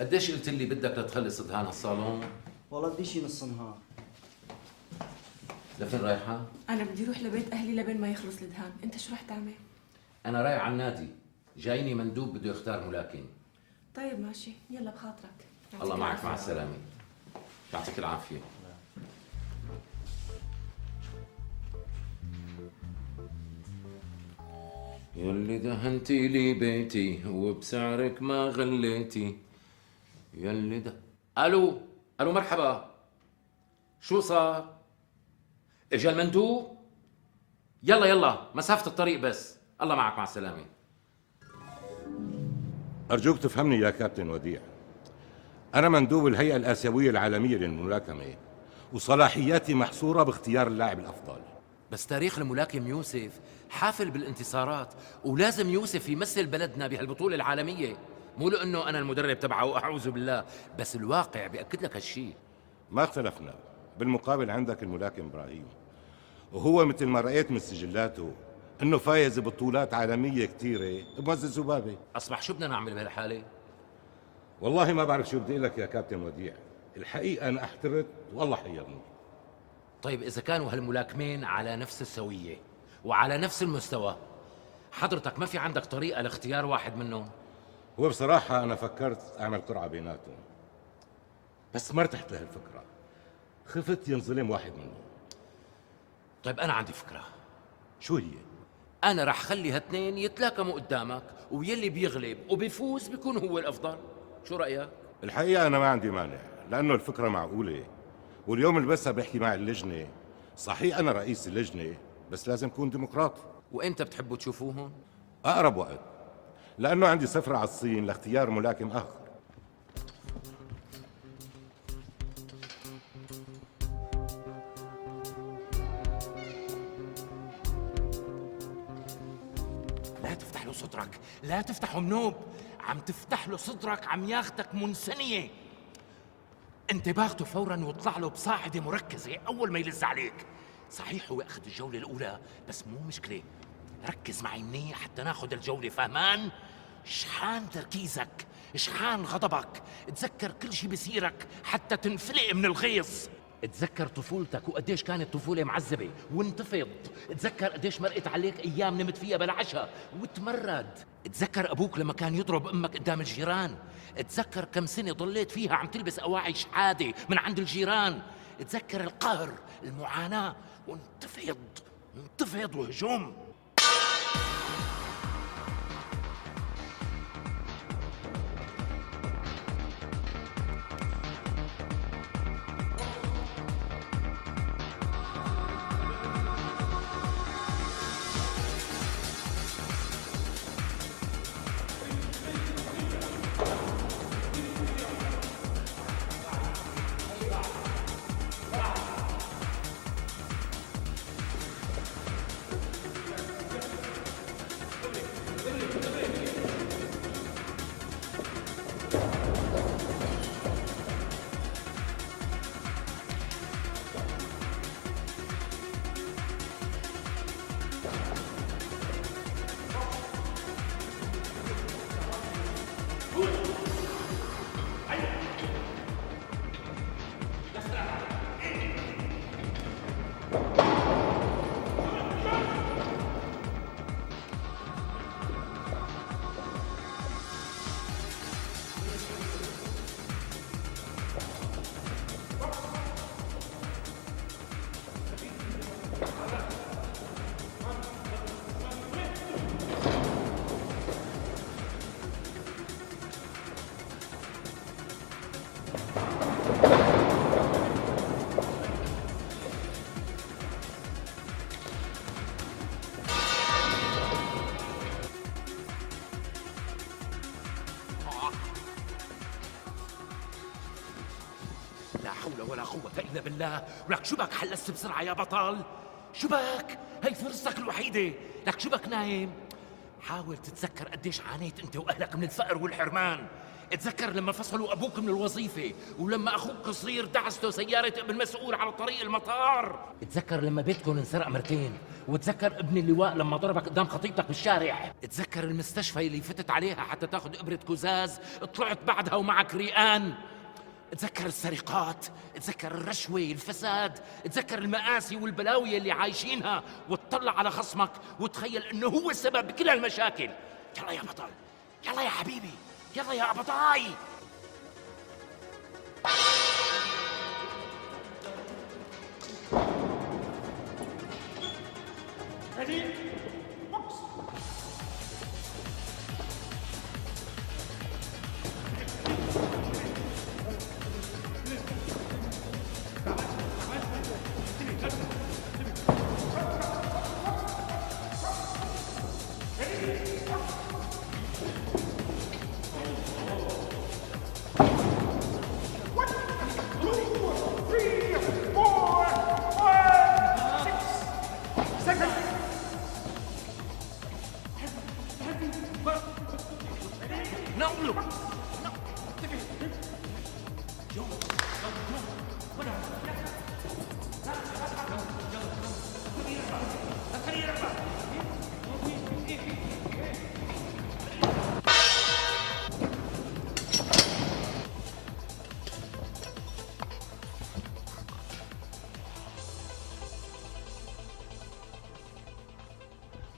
قديش قلت لي بدك لتخلص دهان الصالون؟ والله بدي شي نص نهار. لفين رايحة؟ أنا بدي أروح لبيت أهلي لبين ما يخلص الدهان، أنت شو رح تعمل؟ أنا رايح على النادي، جايني مندوب بده يختار ملاكم. طيب ماشي، يلا بخاطرك. يعطيك الله معك، مع العافية. السلامة. يعطيك العافية. يلي دهنتي لي بيتي وبسعرك ما غليتي. يلي الو مرحبا. شو صار؟ اجا المندوب؟ يلا مسافة الطريق بس. الله معك، مع السلامة. أرجوك تفهمني يا كابتن وديع. أنا مندوب الهيئة الآسيوية العالمية للملاكمة، وصلاحياتي محصورة باختيار اللاعب الأفضل. بس تاريخ الملاكم يوسف حافل بالانتصارات، ولازم يوسف يمثل بلدنا بهالبطولة العالمية. مو لأنه أنا المدرب تبعه، أعوذ بالله، بس الواقع بيأكد لك هالشي. ما اختلفنا. بالمقابل عندك الملاكم إبراهيم، وهو مثل ما رأيت من سجلاته إنه فايز ببطولات عالمية كثيرة بموزة ذبابة. أصبح شو بدنا نعمل بهالحالة؟ والله ما بعرف شو بدي لك يا كابتن وديع. الحقيقة أنا احترت والله حيرني. طيب إذا كانوا هالملاكمين على نفس السوية وعلى نفس المستوى، حضرتك ما في عندك طريقة لاختيار واحد منهم؟ هو بصراحة أنا فكرت أعمل قرعة بيناتهم، بس ما ارتحت لهالفكرة. خفت ينظلم واحد منهم. طيب أنا عندي فكرة. شو هي؟ أنا رح خلي هاثنين يتلاكموا قدامك، ويلي بيغلب وبيفوز بيكون هو الأفضل. شو رأيك؟ الحقيقة أنا ما عندي مانع، لأنه الفكرة معقولة. واليوم اللي بس بحكي مع اللجنة، صحيح أنا رئيس اللجنة، بس لازم أكون ديمقراطي. وإمتى بتحبوا تشوفوهم؟ أقرب وقت، لأنه عندي سفرة على الصين لاختيار ملاكم آخر. لا تفتح له صدرك، لا تفتحه منوب. عم تفتح له صدرك، عم ياخدك منسنية. انت باخده فورا واطلع له بصاعدة مركزة أول ما يلز عليك. صحيح هو أخذ الجولة الأولى، بس مو مشكلة. ركز معي منيح حتى ناخد الجولة، فهمان؟ شحان تركيزك، شحان غضبك. تذكر كل شي بيصيرك حتى تنفلق من الغيظ. تذكر طفولتك وقديش كانت طفولة معذبة وانتفض. تذكر قديش مرقت عليك أيام نمت فيها بلا عشاء وتمرد. تذكر أبوك لما كان يضرب أمك قدام الجيران. تذكر كم سنة ضليت فيها عم تلبس أواعي شحادة من عند الجيران. تذكر القهر، المعاناة، وانتفض وهجوم. لا حول ولا قوة إلا بالله. ولك شو بك حلست بسرعة يا بطل؟ شو بك؟ هي فرصتك الوحيدة. لك شو بك نايم؟ حاول تتذكر قديش عانيت انت واهلك من الفقر والحرمان. اتذكر لما فصلوا ابوك من الوظيفه، ولما اخوك قصير دعسته سياره ابن مسؤول على طريق المطار. اتذكر لما بيتكم انسرق مرتين، وتذكر ابن اللواء لما ضربك قدام خطيبتك بالشارع. اتذكر المستشفى اللي فتت عليها حتى تاخذ ابره كزاز، طلعت بعدها ومعك ريقان. اتذكر السرقات، اتذكر الرشوة، الفساد، اتذكر المآسي والبلاوي اللي عايشينها، وتطلع على خصمك وتخيل انه هو السبب بكل هالمشاكل. يلا يا بطل، يلا يا حبيبي، يلا يا أبطاي. نقلب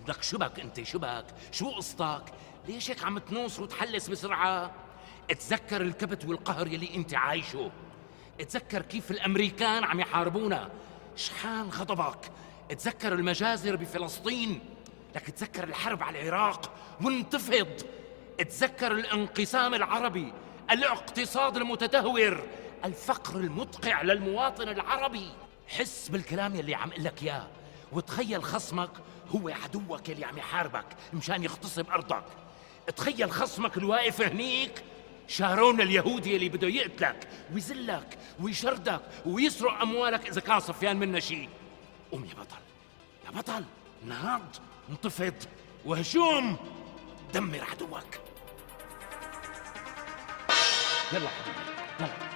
لك شبك انت، شبك؟ شو قصتك؟ ليش هيك عم تنوص وتحلس بسرعة؟ اتذكر الكبت والقهر يلي انت عايشه، اتذكر كيف الامريكان عم يحاربونا، شحال غضبك. اتذكر المجازر بفلسطين، لك اتذكر الحرب على العراق وانتفض. اتذكر الانقسام العربي، الاقتصاد المتدهور، الفقر المدقع للمواطن العربي. حس بالكلام يلي عم قلك اياه، وتخيل خصمك هو عدوك يلي عم يحاربك مشان يغتصب أرضك. تخيل خصمك الواقف هنيك شارون اليهودي اللي بده يقتلك ويذلك ويشردك ويسرق أموالك إذا كان صفيان منا شيء. قوم يا بطل، يا بطل، نهض، انتفض وهجوم، دمر عدوك. يلا حبيبي، يلا.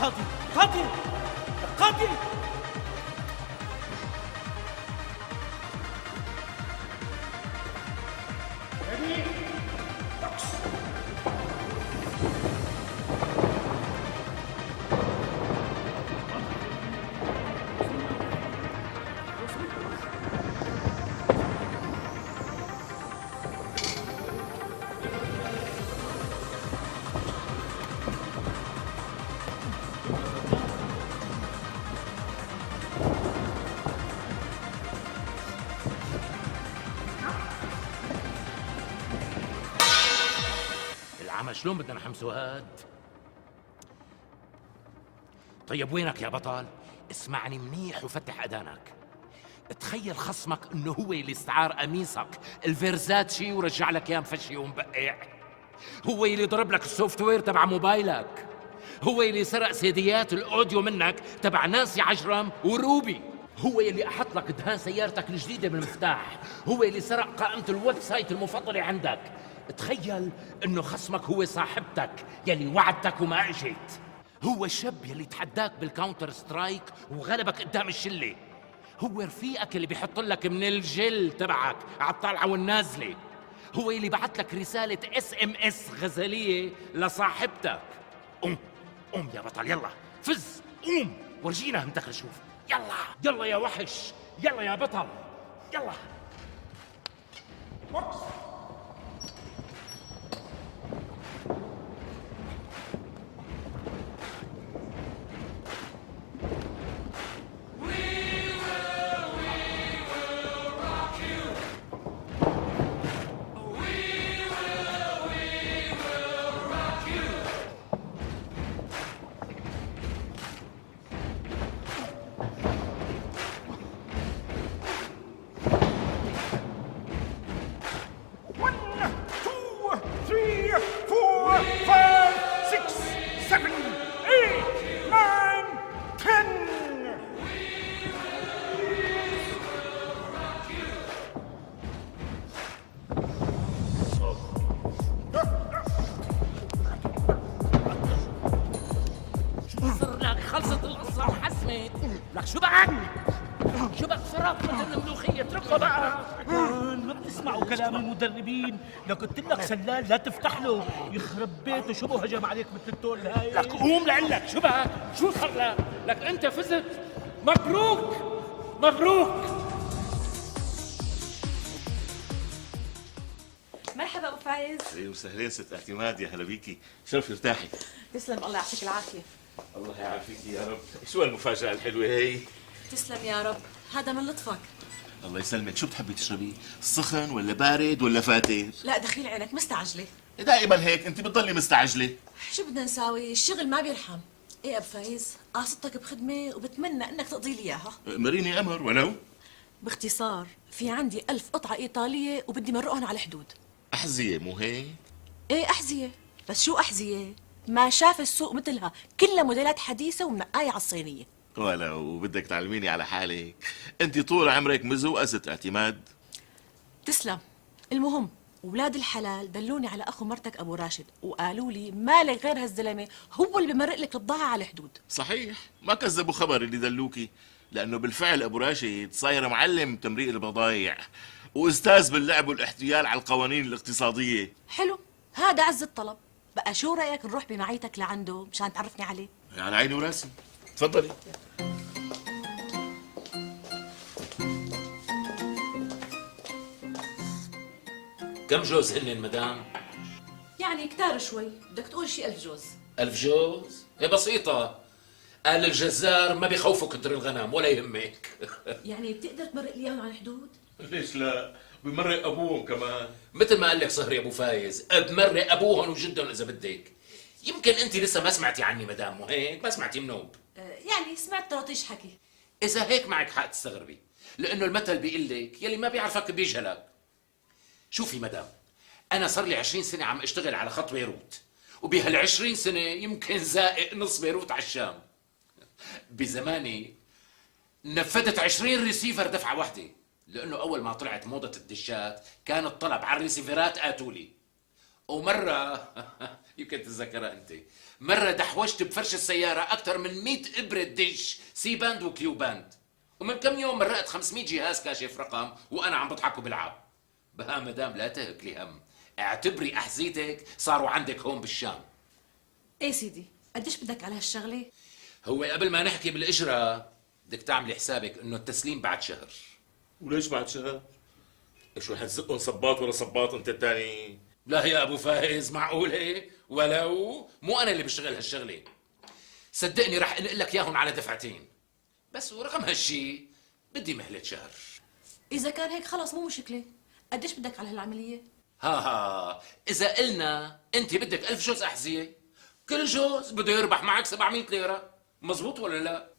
قاتل، قاتل، قاتل. العمى شلون بدنا نحمسه هاد؟ طيب وينك يا بطل؟ اسمعني منيح وفتح اذانك. تخيل خصمك انه هو اللي استعار قميصك الفيرزاتشي ورجع لك اياه مفشي ومبقع. هو اللي ضرب لك السوفت وير تبع موبايلك. هو اللي سرق سيديات الاوديو منك تبع نانسي عجرم وروبي. هو اللي احط لك دهان سيارتك الجديده بالمفتاح. هو اللي سرق قائمه الويب سايت المفضله عندك. تخيل انه خصمك هو صاحبتك يلي وعدتك وما اجيت. هو الشاب يلي تحداك بالكاونتر سترايك وغلبك قدام الشله. هو رفيقك اللي بيحط لك من الجل تبعك على الطالعه والنازله. هو اللي بعت لك رساله SMS غزليه لصاحبتك. قوم، قوم يا بطل، يلا فز، قوم ورجينا همتك نشوف. يلا يلا يا وحش، يلا يا بطل، يلا. لك شو بك؟ شو بك صرف مثل الملوخية؟ اتركه بقى. ما بتسمعوا كلام المدربين؟ لو قلت لك سلال لا تفتح له، يخرب بيته شو بو هجم عليك مثل التول هاي. لك قوم لعلك شو بك؟ شو صار لك؟ لك انت فزت. مبروك مبروك. مرحبا ابو فايز. اهلا وسهلين ست اعتماد، يا هلا بيكي، شرف ارتاحي. تسلم، الله يعطيك العافيه. الله يعافيكي يا رب. شو المفاجأة الحلوة هي؟ تسلم يا رب، هذا من لطفك. الله يسلمك. شو بتحبي تشربي؟ سخن ولا بارد ولا فاتر؟ لا دخيل عينك، مستعجله. دائما هيك انت بتضلي مستعجلة. شو بدنا نساوي؟ الشغل ما بيرحم. ايه ابو فايز، قاصدتك بخدمه وبتمنى انك تقضي لي اياها. مريني امر ولو. باختصار، في عندي 1000 قطعه ايطاليه وبدي مرقهم على الحدود. أحذية مو هيك؟ ايه احذيه، بس شو احذيه؟ ما شاف السوق مثلها، كلها موديلات حديثه ومنقايه على الصينيه. ولو بدك تعلميني على حالك، انت طول عمرك مزوقة ست اعتماد. تسلم. المهم، ولاد الحلال دلوني على اخو مرتك ابو راشد وقالوا لي مالك غير هالزلمه هو اللي بمرق لك البضاعه على الحدود. صحيح، ما كذبوا خبر اللي دلوكي، لأنه بالفعل أبو راشد صاير معلم تمريق البضايع وأستاذ باللعب والاحتيال على القوانين الاقتصادية. حلو، هذا عز الطلب. بقى شو رايك نروح بمعيتك لعنده مشان تعرفني عليه؟ على عيني وراسي، تفضلي. كم جوز هن مدام؟ يعني كتار شوي، بدك تقول شي 1000 جوز. 1000 جوز؟ هي بسيطة. قال الجزار ما بيخوفوا كتر الغنم ولا يهمك. يعني بتقدر تمرق لي اياهم على الحدود؟ ليش لا؟ بمرق أبوهم كمان. مثل ما قال لك صهري ابو فايز، بمرق ابوهم وجدهم اذا بدك. يمكن انت لسه ما سمعتي عني مدام، مو هيك؟ ما سمعتي منوب. يعني سمعت طراطيش حكي. اذا هيك معك حق تستغربي، لانه المثل بيقول لك يلي ما بيعرفك بيجهلك. شوفي مدام، انا صار لي 20 سنه عم اشتغل على خط بيروت، وبهال20 سنه يمكن زائق نص بيروت على الشام. بزماني نفذت 20 ريسيفر دفعه واحده، لانه اول ما طلعت موضه الدشات كان الطلب على الريسيفرات اتولي. ومره يمكن تتذكرها انت، مره دحوجت بفرش السياره اكثر من 100 ابره دش سي باند وكيو باند. ومن كم يوم مرقت 500 جهاز كاشف رقم وانا عم بضحك وبلعب. بها مدام لا تهكلي هم، اعتبري احذيتك صاروا عندك هون بالشام. ايه سيدي، قديش بدك على هالشغله؟ هو قبل ما نحكي بالاجره بدك تعملي حسابك انه التسليم بعد شهر. وليش بعد شهر؟ شو حتزقهم صباط ولا صباط انت الثاني؟ لا يا ابو فايز، معقوله؟ ولو مو انا اللي بشتغل هالشغله. صدقني رح انقل لك اياهم على دفعتين، بس ورغم هالشي بدي مهله شهر. اذا كان هيك خلص مو مشكله. قديش بدك على هالعمليه؟ ها اذا قلنا انت بدك 1000 جوز احذيه، كل جوز بده يربح معك 700 ليره، مزبوط ولا لا؟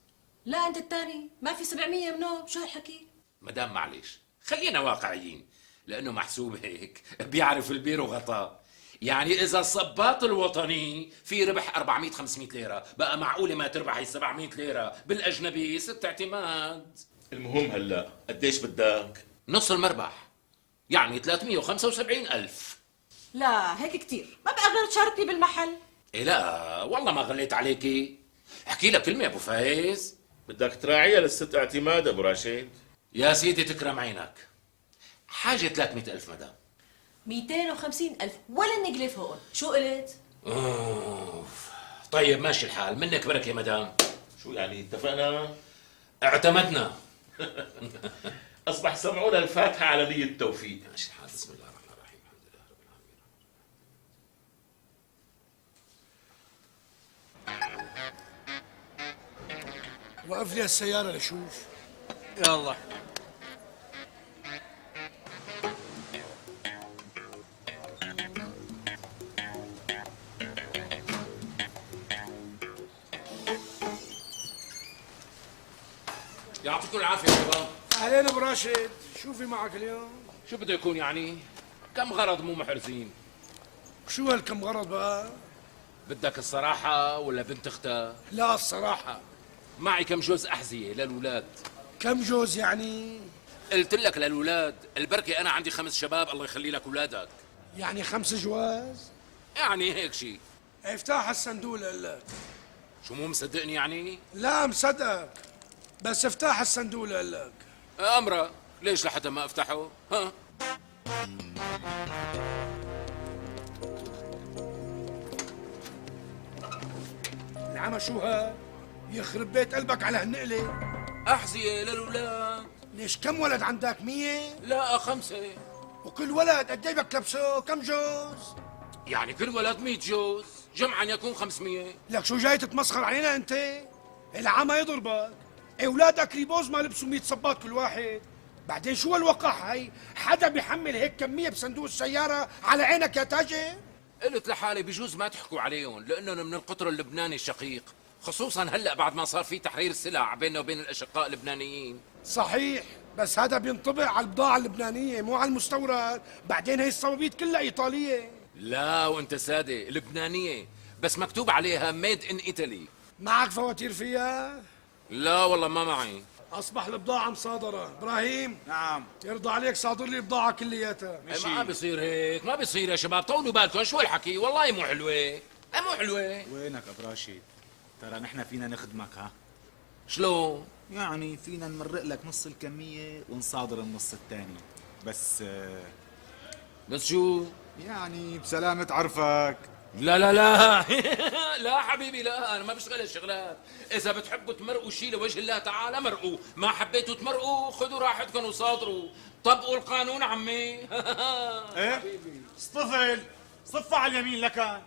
لا انت الثاني ما في 700 منهم، شو هالحكي؟ مدام معلش خلينا واقعيين، لانه محسوب هيك بيعرف البير وغطاه. يعني اذا الصباط الوطني في ربح 400 500 ليره، بقى معقوله ما تربحي 700 ليره بالاجنبي ست اعتماد؟ المهم هلا قديش بدك؟ نص المربح، يعني 375,000. لا هيك كتير، ما بقى غير تشاركني بالمحل. إيه لا والله ما غليت عليكي. احكي لك كلمه يا ابو فايز. بدك تراعيها للست اعتماد ابو راشد. يا سيدي تكرم عينك، حاجه 300,000 مدام. 250,000 ولا النقلة فوقهم، شو قلت؟ أوف. طيب ماشي الحال، منك بركه يا مدام. شو يعني اتفقنا؟ اعتمدنا. اصبح سمعونا الفاتحه على نيه التوفيق. ماشي الحال، بسم الله الرحمن الرحيم، الحمد لله رب العالمين. وقف لي السيارة لشوف. يلا. يعطيكم العافيه يا شباب. أهلين أبو راشد، شو في معك اليوم؟ شو بده يكون يعني؟ كم غرض مو محرزين. شو هالكم غرض بقى؟ بدك الصراحة ولا بنت اختها؟ لا الصراحة. معي كم جوز أحذية للولاد. كم جوز يعني؟ قلت لك للولاد، البركة أنا عندي 5 شباب، الله يخلي لك ولادك. يعني 5 جواز؟ يعني هيك شيء. افتح الصندوق لك. شو مو مصدقني يعني؟ لا مصدقك. بس افتح الصندوق لك. امرك ليش لحتى ما افتحه؟ ها؟ العمى شو ها؟ يخرب بيت قلبك على هالنقلة. احذية للولاد. ليش كم ولد عندك 100؟ لا 5. وكل ولد قد ايه بدك تلبسه؟ كم جوز؟ يعني كل ولد 100 جوز، جمعا يكون 500. لك شو جاي تتمسخر علينا انت؟ العمى يضربك. اولادك ريبوز ما لبسوا 100 صباط كل واحد. بعدين شو الوقح هي؟ حدا بيحمل هيك كمية بصندوق السيارة على عينك يا تاجر؟ قلت لحالي بجوز ما تحكوا عليهم لانهم من القطر اللبناني الشقيق، خصوصا هلا بعد ما صار في تحرير السلع بيننا وبين الاشقاء اللبنانيين. صحيح، بس هذا بينطبق على البضاعة اللبنانية مو على المستورد. بعدين هي الصوابيط كلها إيطالية. لا وانت ساده لبنانيه، بس مكتوب عليها ميد ان ايطالي. معك فواتير فيها؟ لا والله ما معي. أصبح البضاعة مصادرة. إبراهيم نعم. يرضى عليك صادر لي البضاعة كلياتها. ما بصير هيك، ما بصير يا شباب، طولوا بالكم شو الحكي، والله مو حلوه. مو حلوه. وينك ابو راشد؟ ترى نحن فينا نخدمك ها. شلون؟ يعني فينا نمرق لك نص الكمية ونصادر النص الثاني. بس بس شو؟ يعني بسلامة عرفك. لا لا لا لا حبيبي لا، انا ما بشتغل هالشغلات. اذا بتحبوا تمرقوا شيء لوجه الله تعالى مرقوا، ما حبيتوا تمرقوا خذوا راحتكم وصادروا، طبقوا القانون عمي. ايه؟ اصطفل صف على اليمين لك.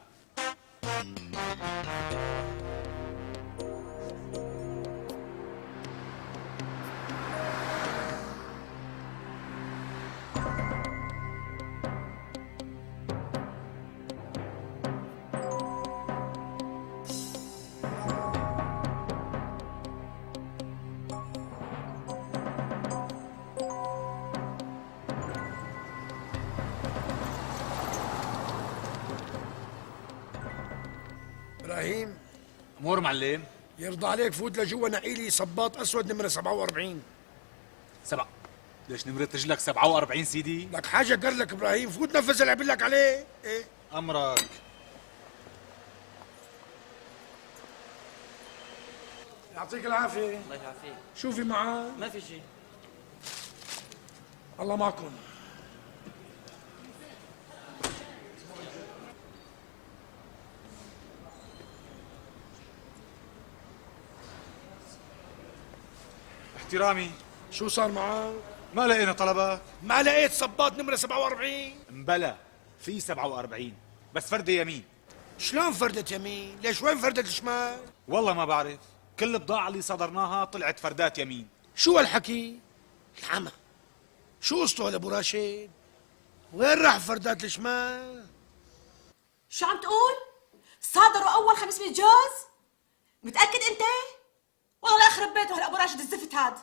إبراهيم امور معلم. يرضى عليك فوت لجوا نقي لي صباط أسود نمرة 47. سبع. ليش نمرة رجلك 47 سيدي؟ لك حاجة قال لك إبراهيم فوت نفذ اللي قلت لك عليه. إيه؟ امرك. يعطيك العافية. الله يعافيك. شوفي معاه. ما في شيء. الله معكم. احترامي. شو صار معاه؟ ما لقينا طلبك. ما لقيت صباط نمرة 47. مبلا في 47 بس فردة يمين. شلون فردة يمين؟ ليش وين فردة الشمال؟ والله ما بعرف، كل البضاعة اللي صدرناها طلعت فردات يمين. شو هالحكي؟ العمى شو قصته هالابو راشد؟ وين راح فردات الشمال؟ شو عم تقول؟ صادروا اول 500 جوز؟ متاكد انت؟ والله لا يخرب بيته هالابو راشد الزفت هاد.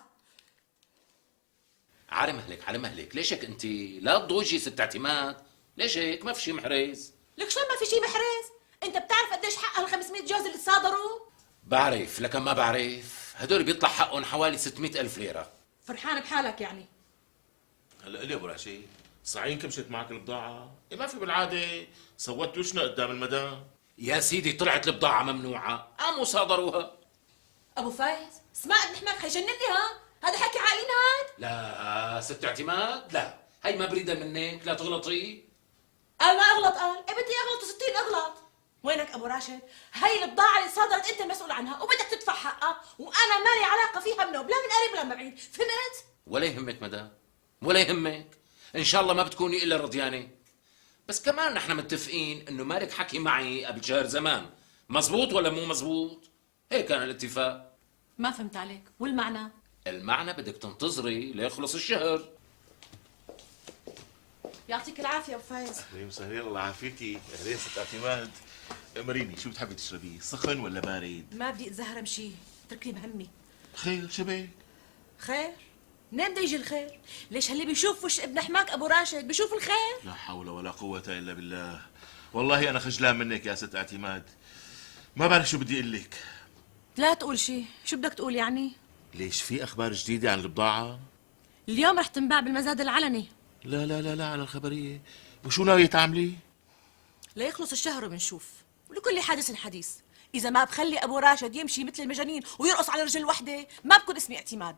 على مهلك على مهلك، ليش هيك انت؟ لا تضوجي ست اعتماد، ليش هيك؟ ما في شيء محرز. لك شلون ما في شيء محرز؟ انت بتعرف قديش حق هال 500 جوز اللي صادروا؟ بعرف، لكن ما بعرف هدول بيطلع حقهم حوالي 600,000 ليرة. فرحان بحالك يعني. هلا ليه ابو راشد؟ صحيح كمشت معك البضاعة؟ إيه ما في بالعادة سوت وشنا قدام المدام. يا سيدي طلعت البضاعة ممنوعة، قاموا صادروها. ابو فايز اسمع ابن حماك حيجنني ها؟ هذا حكي عاقلين هاد؟ لا ست اعتماد لا، هي ما بريدة منك، لا تغلطي. قال ما اغلط، قال ايه بدي اغلط و60 اغلط. وينك ابو راشد؟ هي البضاعة اللي صادرت انت المسؤول عنها وبدك تدفع حقها، وانا مالي علاقة فيها منوب لا من قريب ولا من بعيد، فهمت؟ ولا يهمك مدام، ولا يهمك، ان شاء الله ما بتكوني الا رضيانة. بس كمان نحن متفقين انه مالك حكي معي قبل شهر زمان، مزبوط ولا مو مزبوط؟ هيك كان الاتفاق. ما فهمت عليك، والمعنى؟ المعنى بدك تنتظري ليخلص الشهر. يعطيك العافية ابو فايز. اهلين وسهلين الله يعافيكي. اهلين ست اعتماد. مريني شو بتحبي تشربيه؟ سخن ولا بارد؟ ما بدي اتزهر مشي، اتركني بهمي. خير شبيك؟ خير؟ منين بده يجي الخير؟ ليش هاللي بيشوف وش ابن حماك ابو راشد بيشوف الخير؟ لا حول ولا قوة الا بالله. والله انا خجلان منك يا ست اعتماد. ما بعرف شو بدي اقول لك. لا تقول شي، شو بدك تقول يعني؟ ليش في اخبار جديدة عن البضاعة؟ اليوم رح تنباع بالمزاد العلني. لا لا لا لا على الخبرية. وشو ناوية تعملي؟ ليخلص الشهر وبنشوف، ولكل حادث حديث. اذا ما بخلي ابو راشد يمشي مثل المجانين ويرقص على رجل وحده ما بكون اسمي اعتماد.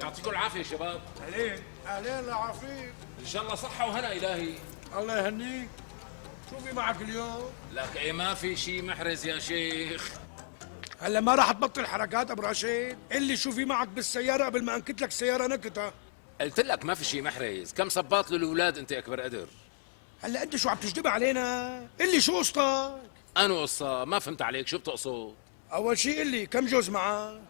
يعطيكم العافيه يا شباب. اهلين اهلين لعفيف. ان شاء الله صحه وهنا الهي. الله يهنيك. شو في معك اليوم؟ لك ايه ما في شيء محرز يا شيخ. هلا ما راح تبطل حركات ابو رشيد؟ اللي شو في معك بالسياره قبل ما انكت لك السياره نكتة. قلت لك ما في شيء محرز، كم صباط للاولاد انت اكبر قدر. هلا انت شو عم تجدب علينا؟ اللي شو قصتك؟ انا قصه ما فهمت عليك، شو بتقصد؟ اول شيء قل لي كم جوز معك؟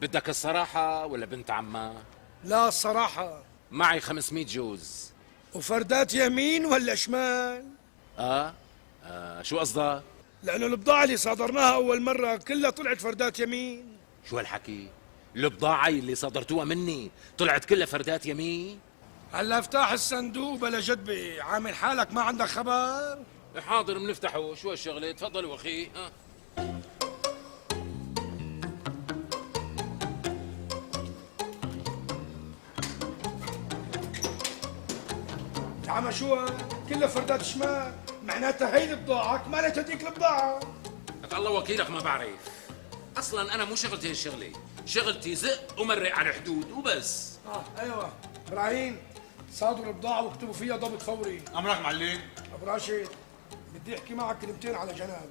بدك الصراحه ولا بنت عمها؟ لا الصراحه. معي 500 جوز. وفردات يمين ولا شمال؟ شو قصدك؟ لانه البضاعه اللي صادرناها اول مره كلها طلعت فردات يمين. شو هالحكي؟ البضاعة اللي صدرتوها مني طلعت كلها فردات يمين؟ هلا افتح الصندوق بلا جدبه، عامل حالك ما عندك خبر؟ حاضر بنفتحه، شو هالشغلة؟ تفضلوا اخي. عم شو كلها فردات شمال، معناتها هي بضاعك مالت هديك البضاعه. لك الله وكيلك ما بعرف. اصلا انا مو شغلتي هالشغلة، شغلتي زق ومرق على الحدود وبس. ايوه ابراهيم، صادروا البضاعه واكتبوا فيها ضبط فوري. امرك معلم. ابو راشد بدي احكي معك كلمتين على جنب.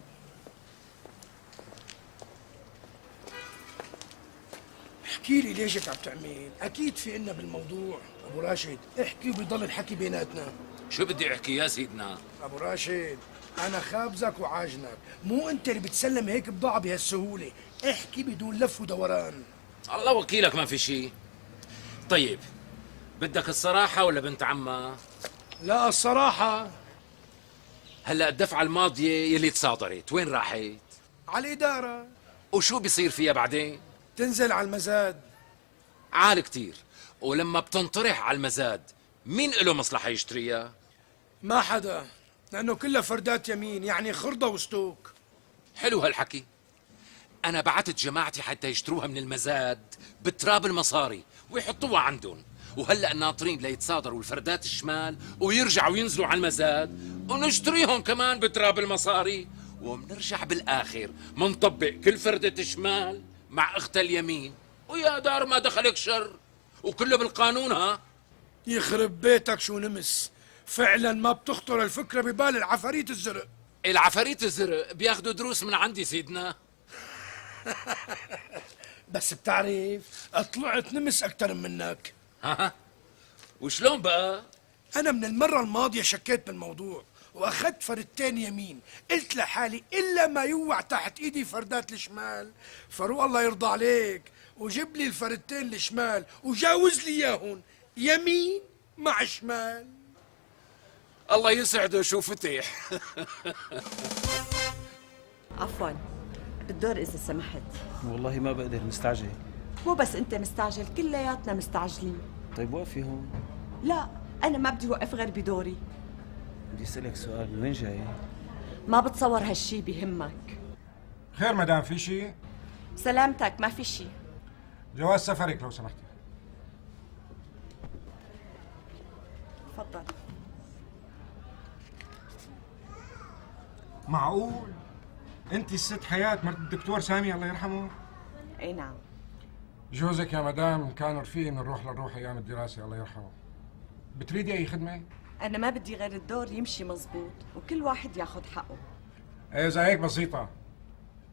احكي لي ليش هيك عم تعمل؟ اكيد في إلنا بالموضوع. ابو راشد احكي وبيضل الحكي بيناتنا. شو بدي احكي يا سيدنا؟ ابو راشد انا خابزك وعاجنك، مو انت اللي بتسلم هيك بضاعه بهالسهوله، احكي بدون لف ودوران. الله وكيلك ما في شيء. طيب بدك الصراحة ولا بنت عمها؟ لا الصراحه. هلا الدفعة الماضية يلي تصادرت وين راحت؟ على الاداره. وشو بيصير فيها بعدين؟ تنزل على المزاد. عال كتير. ولما بتنطرح على المزاد مين له مصلحة يشتريها؟ ما حدا، لانه كلها فردات يمين، يعني خرطه وستوك. حلو هالحكي. أنا بعتت جماعتي حتى يشتروها من المزاد بتراب المصاري ويحطوها عندهم، وهلأ ناطرين ليتصادروا الفردات الشمال ويرجعوا ينزلوا على المزاد ونشتريهم كمان بتراب المصاري، وبنرجع بالآخر منطبق كل فردة شمال مع أختها اليمين، ويا دار ما دخلك شر، وكله بالقانون. ها يخرب بيتك شو نمس، فعلا ما بتخطر الفكره ببال العفاريت الزرق. العفاريت الزرق بياخدوا دروس من عندي سيدنا. بس بتعرف طلعت نمس اكتر منك. ها وشلون بقى؟ انا من المره الماضيه شكيت بالموضوع واخذت فردتين يمين، قلت لحالي الا ما يوع تحت ايدي فردات الشمال. فاروق الله يرضى عليك وجيب لي الفردتين الشمال وجاوز لي اياهم يمين مع شمال. الله يسعده شو فتح. عفوا بالدور إذا سمحت. والله ما بقدر مستعجل. مو بس أنت مستعجل، كلياتنا مستعجلين. طيب وقفي هون. لا أنا ما بدي وقف غير بدوري. بدي أسألك سؤال، من وين جاي؟ ما بتصور هالشي بهمك. خير مدام، في شيء؟ سلامتك ما في شي. جواز سفرك لو سمحتي. تفضل. معقول؟ انت الست حياة مرت الدكتور سامي الله يرحمه؟ اي نعم. جوزك يا مدام كان رفيق من الروح للروح ايام الدراسة الله يرحمه. بتريدي اي خدمة؟ أنا ما بدي غير الدور يمشي مزبوط وكل واحد ياخد حقه. ايه زي هيك بسيطة.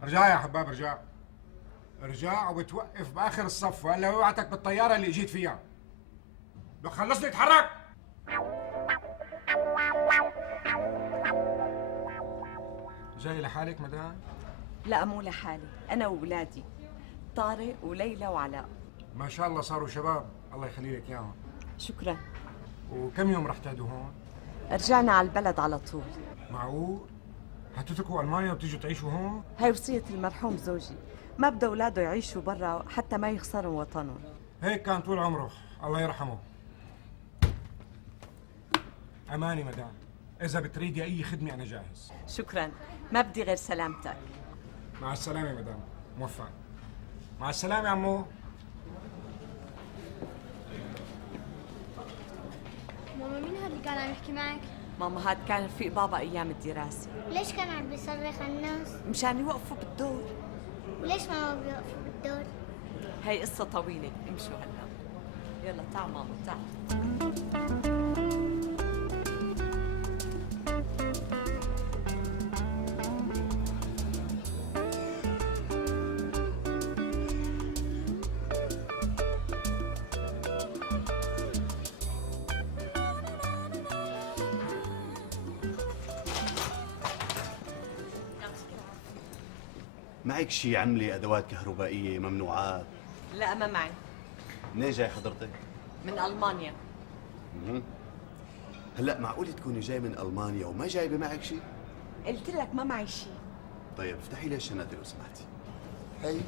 ارجع يا حباب ارجع. ارجع وبتوقف باخر الصف، وهلا وقعتك بالطيارة اللي اجيت فيها. بخلصني اتحرك. جاي لحالك مدام؟ لا مو لحالي، أنا وولادي طارق وليلى وعلاء. ما شاء الله صاروا شباب، الله يخلي لك اياهم. شكرا. وكم يوم رح تقعدوا هون؟ رجعنا على البلد على طول. معقول؟ هتتركوا المانيا وتيجوا تعيشوا هون؟ هاي وصية المرحوم زوجي، ما بده أولاده يعيشوا برا حتى ما يخسروا وطنهم. هيك كان طول عمره، الله يرحمه. أماني مدام، إذا بتريدي أي خدمة أنا جاهز. شكرا، ما بدي غير سلامتك. مع السلامة يا مدام، موفق. مع السلامة يا عمو. ماما مين هذا اللي كان عم يحكي معك؟ ماما هاد كان رفيق بابا ايام الدراسة، ليش كان عم بيصرخ على الناس؟ مشان يوقفوا بالدور. وليش ماما بيوقفوا بالدور؟ هي قصة طويلة، امشوا هلا. يلا تعال ماما تعال. معك شي عملة أدوات كهربائية ممنوعات؟ لا ما معي. منين جاي حضرتك؟ من ألمانيا. هلا معقول تكوني جاي من ألمانيا وما جايبة معك شي؟ قلت لك ما معي شيء. طيب افتحي لي الشنطة لو سمحتي. هي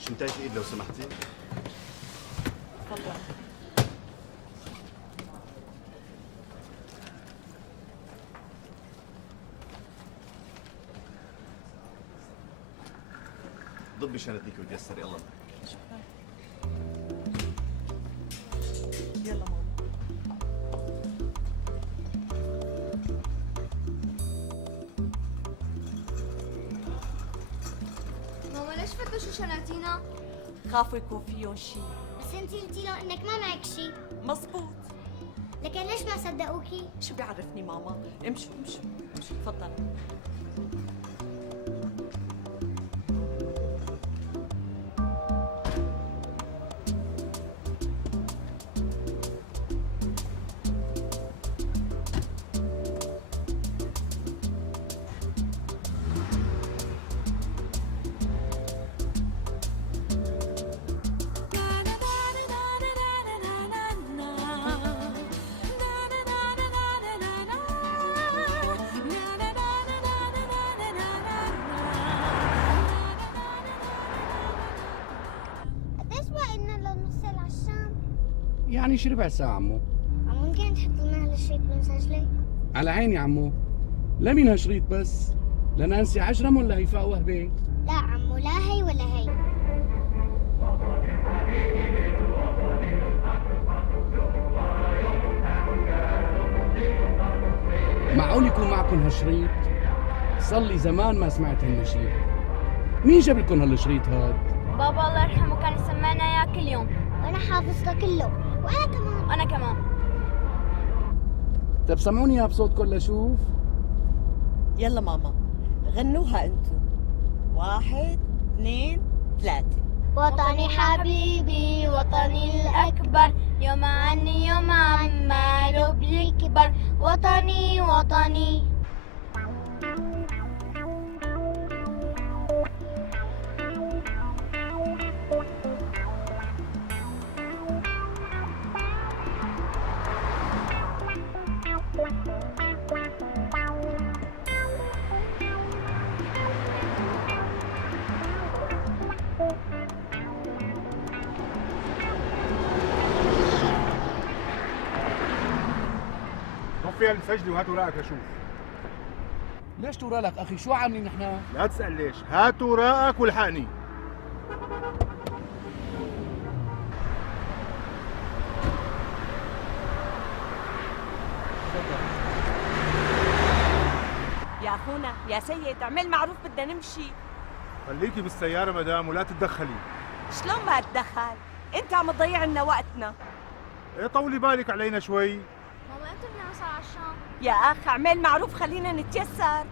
شنطة ايد لو سمحتي. تفضل. ضبي شنطتك وتيسري الله معك. يلا ماما. ماما ليش فتشوا شناتينا؟ خافوا يكون فيهم شيء. بس انتي قلتي له انك ما معك شيء. مزبوط. لكن ليش ما صدقوكي؟ شو بيعرفني ماما؟ امشوا امشوا امشوا تفضل. قديش بقى لنا لنوصل على الشام؟ يعني شي ربع ساعة عمو. ممكن تحط لنا هالشريط بالمسجلة؟ على عيني عمو. لا مين هالشريط بس؟ لنانسي عجرم ولا هيفاء وهبة؟ لا عمو، لا هي ولا هي. معقول يكون معكم هالشريط؟ صار لي زمان ما سمعت هالنشيد. مين جاب لكم هالشريط هاد؟ بابا الله يرحمه كان يسمعنا اياه كل يوم، وانا حافظته كله، وانا كمان. وانا كمان. طيب سمعوني اياها بصوتكم لشوف. يلا ماما غنوها انتم. 1 2 3. وطني حبيبي وطني الأكبر، يوم عني يوم عماله بالكبر. وطني وطني. طفي المسجل وهات ورقك اشوف. ليش تورا لك اخي؟ شو عاملين نحن؟ لا تسأل ليش، هات ورقك والحقني. يا اخونا يا سيد اعمل معروف بدنا نمشي. خليكي بالسيارة مدام ولا تتدخلي. شلون ما اتدخل؟ انت عم تضيع لنا وقتنا. ايه طولي بالك علينا شوي. ماما امتى بدنا نوصل على الشام؟ يا اخ اعمل معروف خلينا نتيسر.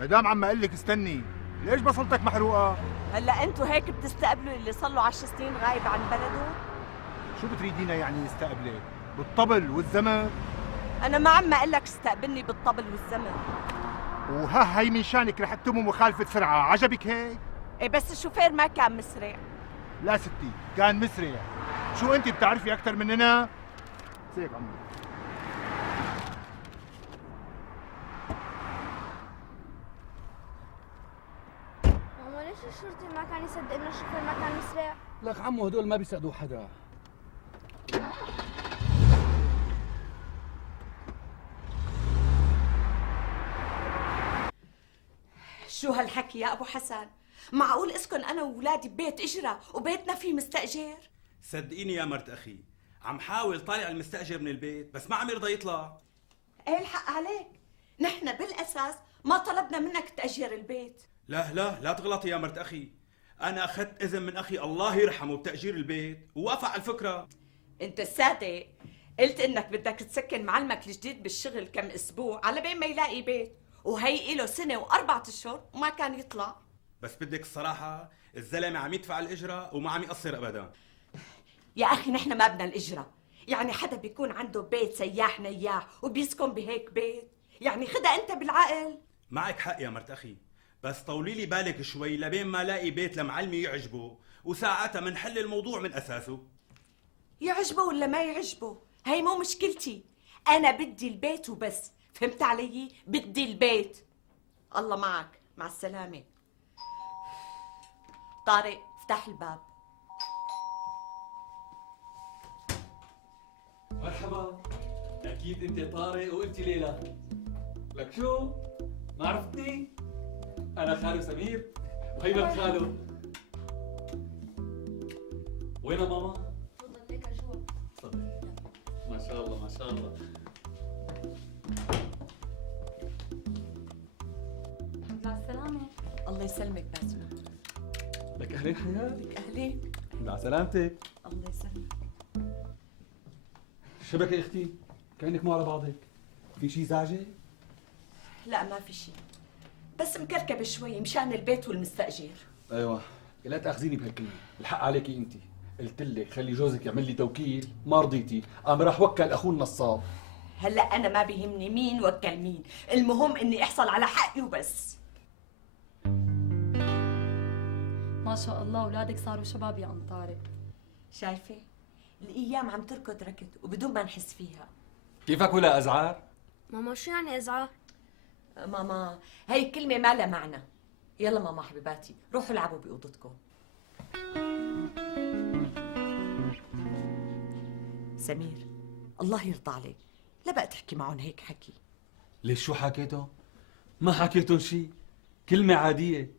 مدام عم اقول لك استني، ليش بصلتك محروقة؟ هلا انتوا هيك بتستقبلوا اللي صار له 10 سنين غايب عن بلده؟ شو بتريدينا يعني نستقبلك؟ بالطبل والزمن؟ انا ما عم اقول لك استقبلني بالطبل والزمن. وها هي من شانك رح تتم مخالفة سرعة، عجبك هيك؟ ايه بس الشوفير ما كان مسرع. لا ستي، كان مسرع. شو انت بتعرفي اكثر مننا؟ هيك عمو. ماما الشرطي ما كان يصدق انه الشوفير ما كان مسرع؟ لك عمو هدول ما بيصدقوا حدا. شو هالحكي يا ابو حسن؟ معقول اسكن انا واولادي ببيت اجره وبيتنا فيه مستاجر؟ صدقيني يا مرت اخي، عم حاول طالع المستاجر من البيت بس ما عم يرضى يطلع. ايه الحق عليك، نحن بالاساس ما طلبنا منك تأجر البيت. لا تغلطي يا مرت اخي، انا اخذت اذن من اخي الله يرحمه بتأجير البيت ووافق على الفكره. انت الصادق قلت انك بدك تسكن معلمك الجديد بالشغل كم اسبوع على بين ما يلاقي بيت، وهي له سنه و4 اشهر وما كان يطلع. بس بدك الصراحه الزلمه عم يدفع الاجره وما عم يقصر ابدا. يا اخي نحن ما بدنا الاجره، يعني حدا بيكون عنده بيت سياح نياح وبيسكن بهيك بيت، يعني خدها انت بالعقل. معك حق يا مرت اخي، بس طولي لي بالك شوي لبين ما لاقي بيت لمعلمي يعجبه، وساعتها منحل الموضوع من اساسه. يعجبه ولا ما يعجبه هي مو مشكلتي، انا بدي البيت وبس، فهمت علي؟ بدي البيت. الله معك، مع السلامه. طارق افتح الباب. مرحبا، اكيد انت طارق وانت ليلى. لك شو؟ ما عرفتني؟ انا خالو سمير وهي بنت خالو. وين ماما؟ تفضل ليك جوا. تفضل. ما شاء الله ما شاء الله. الحمد لله على السلامة. الله يسلمك باسمة. لك اهلين حياة. لك اهلين. مع سلامتك. الله يسلمك. شبك يا اختي؟ كأنك مو على بعضك. في شي زعجة؟ لا ما في شيء، بس مكركب شوي مشان البيت والمستأجر. ايوه، لا تاخذيني بهالكلمة، الحق عليكي انت. قلت لك خلي جوزك يعمل لي توكيل، ما رضيتي، قام راح وكل اخوه النصاب. هلا انا ما بيهمني مين وكل مين، المهم اني احصل على حقي وبس. ما شاء الله اولادك صاروا شباب يا ام طارق. شايفه؟ الايام عم تركض ركض وبدون ما نحس فيها. كيفك ولا ازعار؟ ماما شو يعني ازعار؟ ماما هي كلمة ما لها معنى. يلا ماما حبيباتي روحوا العبوا بأوضتكم. سمير الله يرضى عليك، لا بقى تحكي معهم هيك حكي. ليش شو حكيتهم؟ ما حكيتهم شي، كلمة عادية.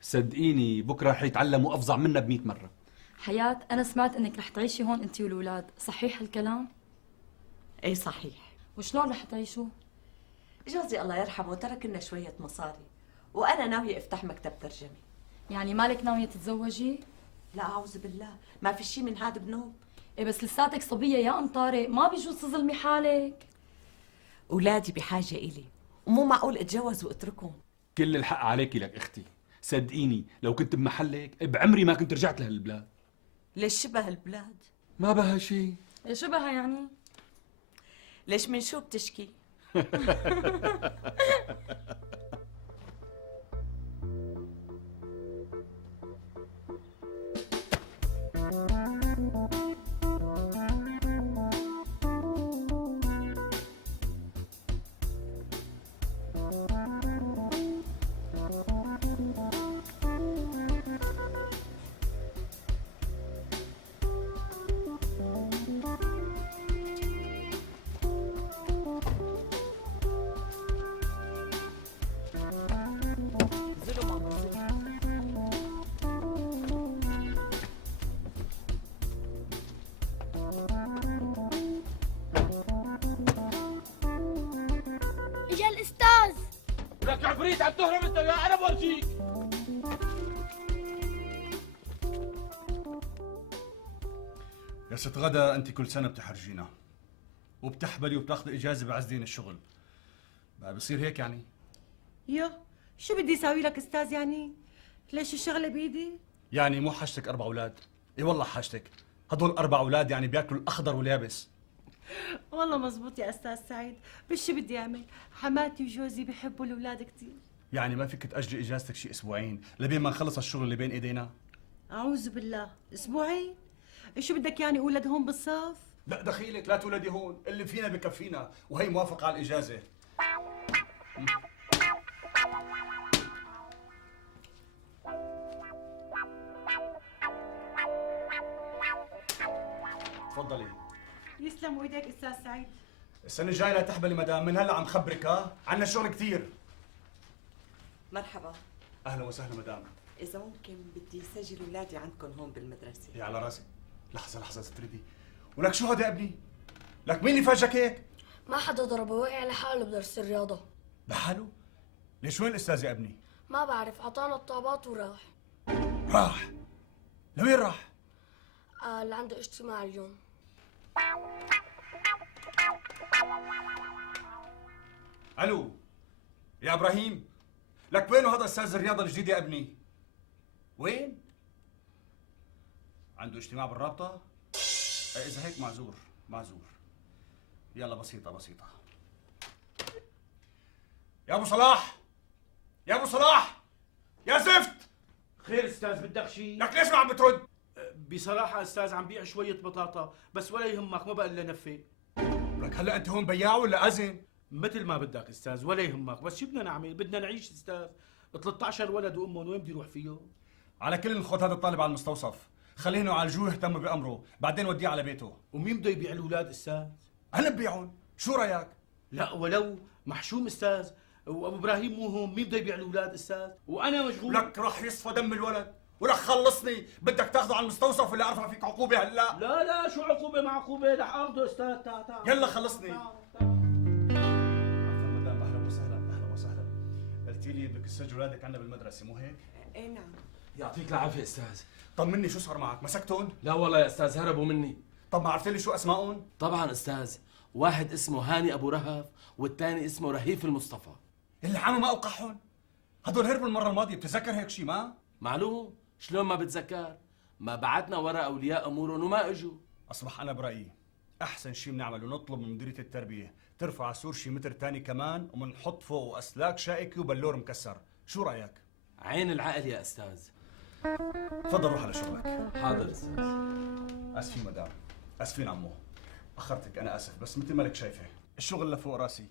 صدقيني بكره رح يتعلموا افظع منا ب100 مرة. حياة أنا سمعت إنك رح تعيشي هون أنت والأولاد، صحيح هالكلام؟ ايه صحيح. وشلون رح تعيشوا؟ جوزي الله يرحمه ترك لنا شوية مصاري، وأنا ناوية أفتح مكتب ترجمة. يعني مالك ناوية تتزوجي؟ لا أعوذ بالله، ما في شي من هذا بنوب. إيه بس لساتك صبية يا أم طارق، ما بيجوز تظلمي حالك. أولادي بحاجة إلي، ومو معقول أتجوز وأتركهم. كل الحق عليكي لك اختي، صدقيني لو كنت بمحلك بعمري ما كنت رجعت لهالبلاد. ليش شبه البلاد؟ ما بها شي. إيه شو بها يعني؟ ليش من شو بتشكي؟ اجا الاستاذ. لك عفريت عم تهرب انت، يا انا بورجيك. يا ست غدا انت كل سنه بتحرجينا وبتحبلي وبتاخذي اجازه بعز دين الشغل، بقى بصير هيك يعني؟ شو بدي اساوي لك استاذ يعني؟ ليش الشغله بايدي؟ يعني مو حاجتك 4 اولاد؟ اي والله حاجتك، هدول 4 اولاد يعني بياكلوا الاخضر واليابس. والله مزبوط يا استاذ سعيد، بس شو بدي اعمل؟ حماتي وجوزي بيحبوا الاولاد كثير. يعني ما فيك تاجلي اجازتك شي اسبوعين لبين ما نخلص الشغل اللي بين ايدينا؟ اعوذ بالله، اسبوعين؟ شو بدك يعني اولد هون بالصف؟ لا دخيلك، لا تولدي هون، اللي فينا بكفينا، وهي موافقه على الاجازه. تفضلي. يسلموا ايديك استاذ سعيد. السنة الجاية لا تحبلي مدام، من هلا عم خبرك عنا شغل كثير. مرحبا. اهلا وسهلا مدام. إذا ممكن بدي سجل أولادي عندكم هون بالمدرسة. يا على راسي. لحظة ستردي. ولك شو هذا يا ابني؟ لك مين اللي فاجئك هيك؟ ما حدا ضربه، وقع لحاله بدرس الرياضة. لحاله؟ ليش وين الأستاذ يا ابني؟ ما بعرف، عطانا الطابات وراح. راح؟ لوين راح؟ قال عنده اجتماع اليوم. الو يا ابراهيم، لك وينه هذا استاذ الرياضه الجديد يا ابني؟ وين؟ عنده اجتماع بالرابطه؟ اذا هيك معذور. يلا بسيطه. يا ابو صلاح، يا زفت. خير استاذ، بدك شيء؟ لك ليش ما عم بترد؟ بصراحة استاذ عم بيع شوية بطاطا، بس ولا يهمك، ما بقى الا نفة. لك هلا انت هون بياع ولا اذن؟ مثل ما بدك استاذ، ولا يهمك، بس شو بدنا نعمل؟ بدنا نعيش استاذ. 13 ولد وامهم وين بدي يروح فيهم؟ على كل خذ هذا الطالب على المستوصف، خليه يعالجوه يهتموا بامره، بعدين وديه على بيته. ومين بده يبيع الاولاد استاذ؟ انا ببيعهم، شو رايك؟ لا ولو محشوم استاذ، وابو ابراهيم مو هون، مين بده يبيع الاولاد استاذ؟ وانا مشغول. لك راح يصفى دم الولد، ولك خلصني، بدك تاخذه على المستوصف ولا ارفع فيك عقوبه هلا؟ لا شو عقوبه مع عقوبه، رح اخذه استاذ. تعال يلا خلصني. عفوا مدام، اهلا وسهلا. قلتي لي بدك تسجل اولادك عندنا بالمدرسه مو هيك؟ ايه نعم. يعطيك العافيه استاذ. طمني شو صار معك؟ مسكتون؟ لا والله يا استاذ، هربوا مني. طب ما عرفت لي شو اسمائهم؟ طبعا استاذ، واحد اسمه هاني ابو رهف والثاني اسمه رهيف المصطفى. اللي عموا ما اوقعهم؟ هدول هربوا المره الماضيه، بتتذكر هيك شيء ما؟ معلوم، شلون ما بتذكر؟ ما بعتنا ورا اولياء امورهم وما اجوا. اصبح انا برايي احسن شيء بنعمله نطلب من مديريه التربيه ترفع سور شي متر تاني كمان، ومنحط فوقه اسلاك شائكه وبلور مكسر، شو رايك؟ عين العقل يا استاذ. تفضل روح على شغلك. حاضر استاذ. اسفين مدام، اسفين عمو، اخرتك، انا اسف، بس مثل ما لك شايفه الشغل لفوق راسي.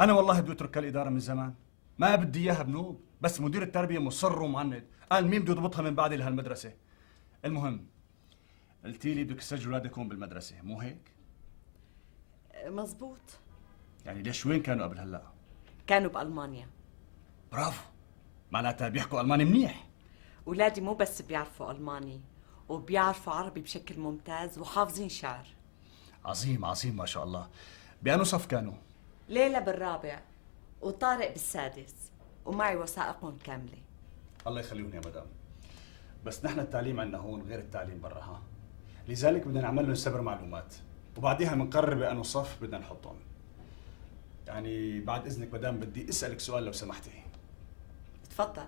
انا والله بدي اترك الاداره من زمان، ما بدي اياها بنوب، بس مدير التربيه مصر ومعند، قال مين بده يضبطها من بعدي لهالمدرسه. المهم قلتي لي بدك تسجل اولادك هون بالمدرسه مو هيك؟ مزبوط. يعني ليش وين كانوا قبل هلا؟ كانوا بألمانيا. برافو، معناتها بيحكوا الماني منيح. أولادي مو بس بيعرفوا ألماني، وبيعرفوا عربي بشكل ممتاز وحافظين شعر. عظيم ما شاء الله. بأنو صف كانوا؟ ليلى بالرابع وطارق بالسادس، ومعي وثائقهم كاملة. الله يخليهم يا مدام. بس نحن التعليم عندنا هون غير التعليم برا، ها؟ لذلك بدنا نعمل لهم سبر معلومات، وبعديها بنقرر بأنو صف بدنا نحطهم. يعني بعد إذنك مدام بدي أسألك سؤال لو سمحتي. تفضل.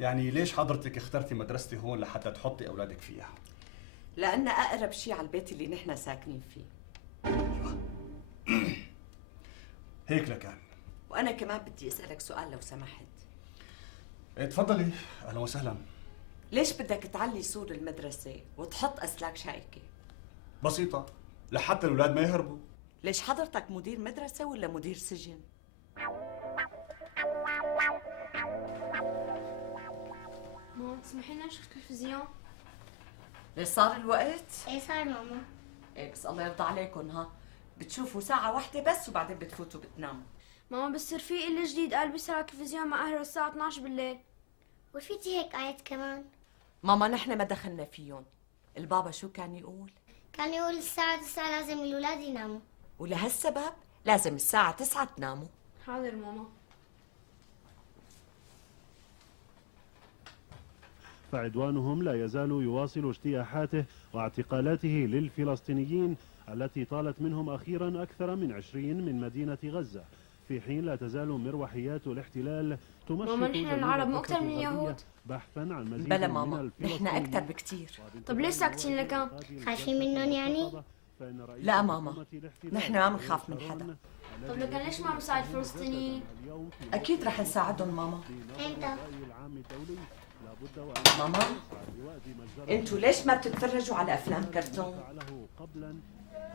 يعني ليش حضرتك اخترتي مدرستي هون لحتى تحطي أولادك فيها؟ لأنها أقرب شيء على البيت اللي نحن ساكنين فيه. هيك لكان. وأنا كمان بدي أسألك سؤال لو سمحت. ايه تفضلي، أهلا وسهلا. ليش بدك تعلي سور المدرسة وتحط أسلاك شائكة؟ بسيطة، لحتى الأولاد ما يهربوا. ليش حضرتك مدير مدرسة ولا مدير سجن؟ ماما تسمحي لنا نشوف تلفزيون؟ ليش صار الوقت؟ ايه صار ماما. ايه بس الله يرضى عليكم، ها بتشوفوا ساعة واحدة بس وبعدين بتفوتوا بتناموا. ماما بس رفيق اللي جديد قال بيسهر التلفزيون مع اهله الساعة 12 بالليل. وفيتي هيك آيات كمان؟ ماما نحن ما دخلنا فيهم. البابا شو كان يقول؟ كان يقول الساعة 9 لازم الولاد يناموا. ولهالسبب لازم الساعة 9 تناموا. حاضر ماما. فعدوانهم لا يزال يواصل اجتياحاته واعتقالاته للفلسطينيين التي طالت منهم أخيرا أكثر من 20 من مدينة غزة، في حين لا تزال مروحيات الاحتلال تمشط ماما نحن العرب مو أكثر من اليهود؟ بحثا عن مزيد بلا من ماما، نحن أكثر بكثير. طب ليش ساكتين لكان؟ خايفين منهم يعني؟ لا ماما، نحن ما بنخاف من حدا. طب لكان ليش ما نساعد الفلسطينيين؟ أكيد رح نساعدهم ماما. امتى؟ ماما، انتوا ليش ما بتتفرجوا على افلام كرتون؟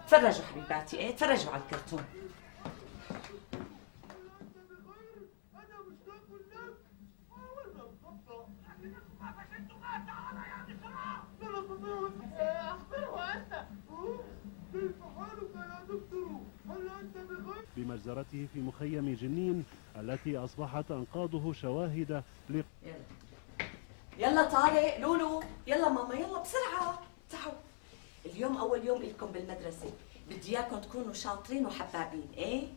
تفرجوا حبيباتي، ايه تفرجوا على الكرتون. بمجزرته في مخيم جنين التي أصبحت أنقاضه شواهد يلا طارق لولو، يلا ماما، يلا بسرعة تعوا. اليوم أول يوم إلكم بالمدرسة، بدي إياكم تكونوا شاطرين وحبابين، إيه؟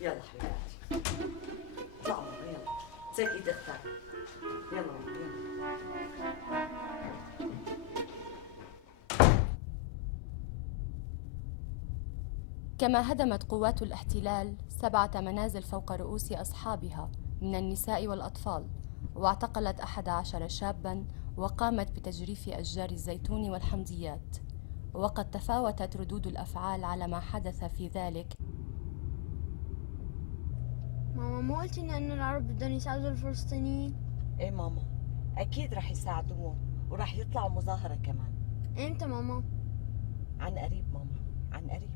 يلا حبيباتي اطلعوا ماما، يلا امسك إيد أختك. يلا ماما يلا. كما هدمت قوات الاحتلال 7 منازل فوق رؤوس أصحابها من النساء والأطفال، واعتقلت 11 شاباً، وقامت بتجريف أشجار الزيتون والحمضيات. وقد تفاوتت ردود الأفعال على ما حدث في ذلك. ماما مو قلتي لنا إنه العرب بدهم يساعدوا الفلسطينيين؟ إيه ماما، أكيد رح يساعدوهم وراح يطلعوا مظاهرة كمان. إمتى ماما؟ عن قريب ماما، عن قريب.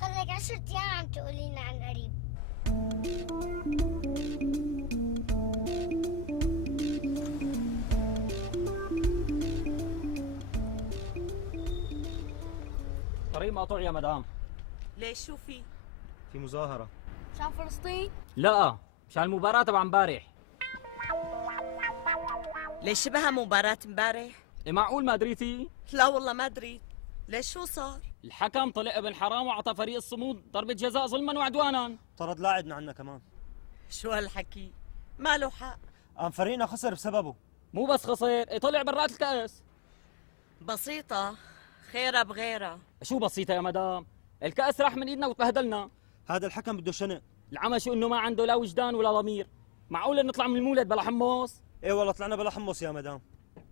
صار لك 10 أيام عم تقولي لنا عن قريب. طريق مقطوع يا مدام. ليش شو في؟ في مظاهرة. مشان فلسطين؟ لا، مشان المباراة تبع امبارح. ليش شبهها مباراة امبارح؟ إيه معقول ما دريتي؟ لا والله ما دريت. ليش شو صار؟ الحكم طلع ابن حرام وعطى فريق الصمود ضربة جزاء ظلما وعدوانا. طرد لاعبنا عنا كمان. شو هالحكي؟ ما له حق. قام فريقنا خسر بسببه. مو بس خسر، إيه طلع برات الكأس. بسيطة، خيرها بغيرها. شو بسيطة يا مدام؟ الكأس راح من ايدنا وتبهدلنا. هذا الحكم بده شنق. العمى شو انه ما عنده لا وجدان ولا ضمير. معقول نطلع من المولد بلا حمص؟ ايه والله طلعنا بلا حمص يا مدام.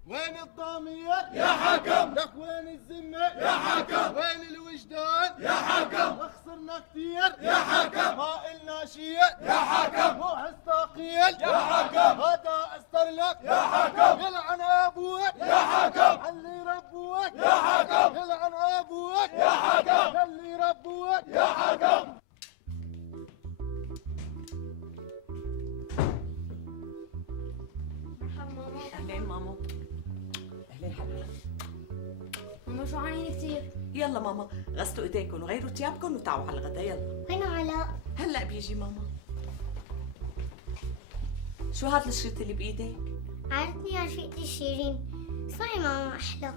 وين الضمير يا حكم؟ لك وين الذمة يا حكم؟ وين الوجدان يا حكم؟ خسرنا كثير يا حكم، ما إلنا شيء يا حكم، مو حستقيل يا حكم، هذا أستر لك يا حكم، يلعن أبوك يا حكم، خلي ربوك يا حكم، يلعن أبوك يا حكم، خلي ربوك يا حكم. أهلين ماما. أهلين حبيبي. ماما جوعانين كثير. يلا ماما، غسلوا ايديكم وغيروا ثيابكم وتعوا على الغداء. يلا. وين علاء؟ هلا بيجي ماما. شو هذا الشريط اللي بايدك؟ عرفتني يا رفيقتي شيرين. اسمعي ماما أحلى.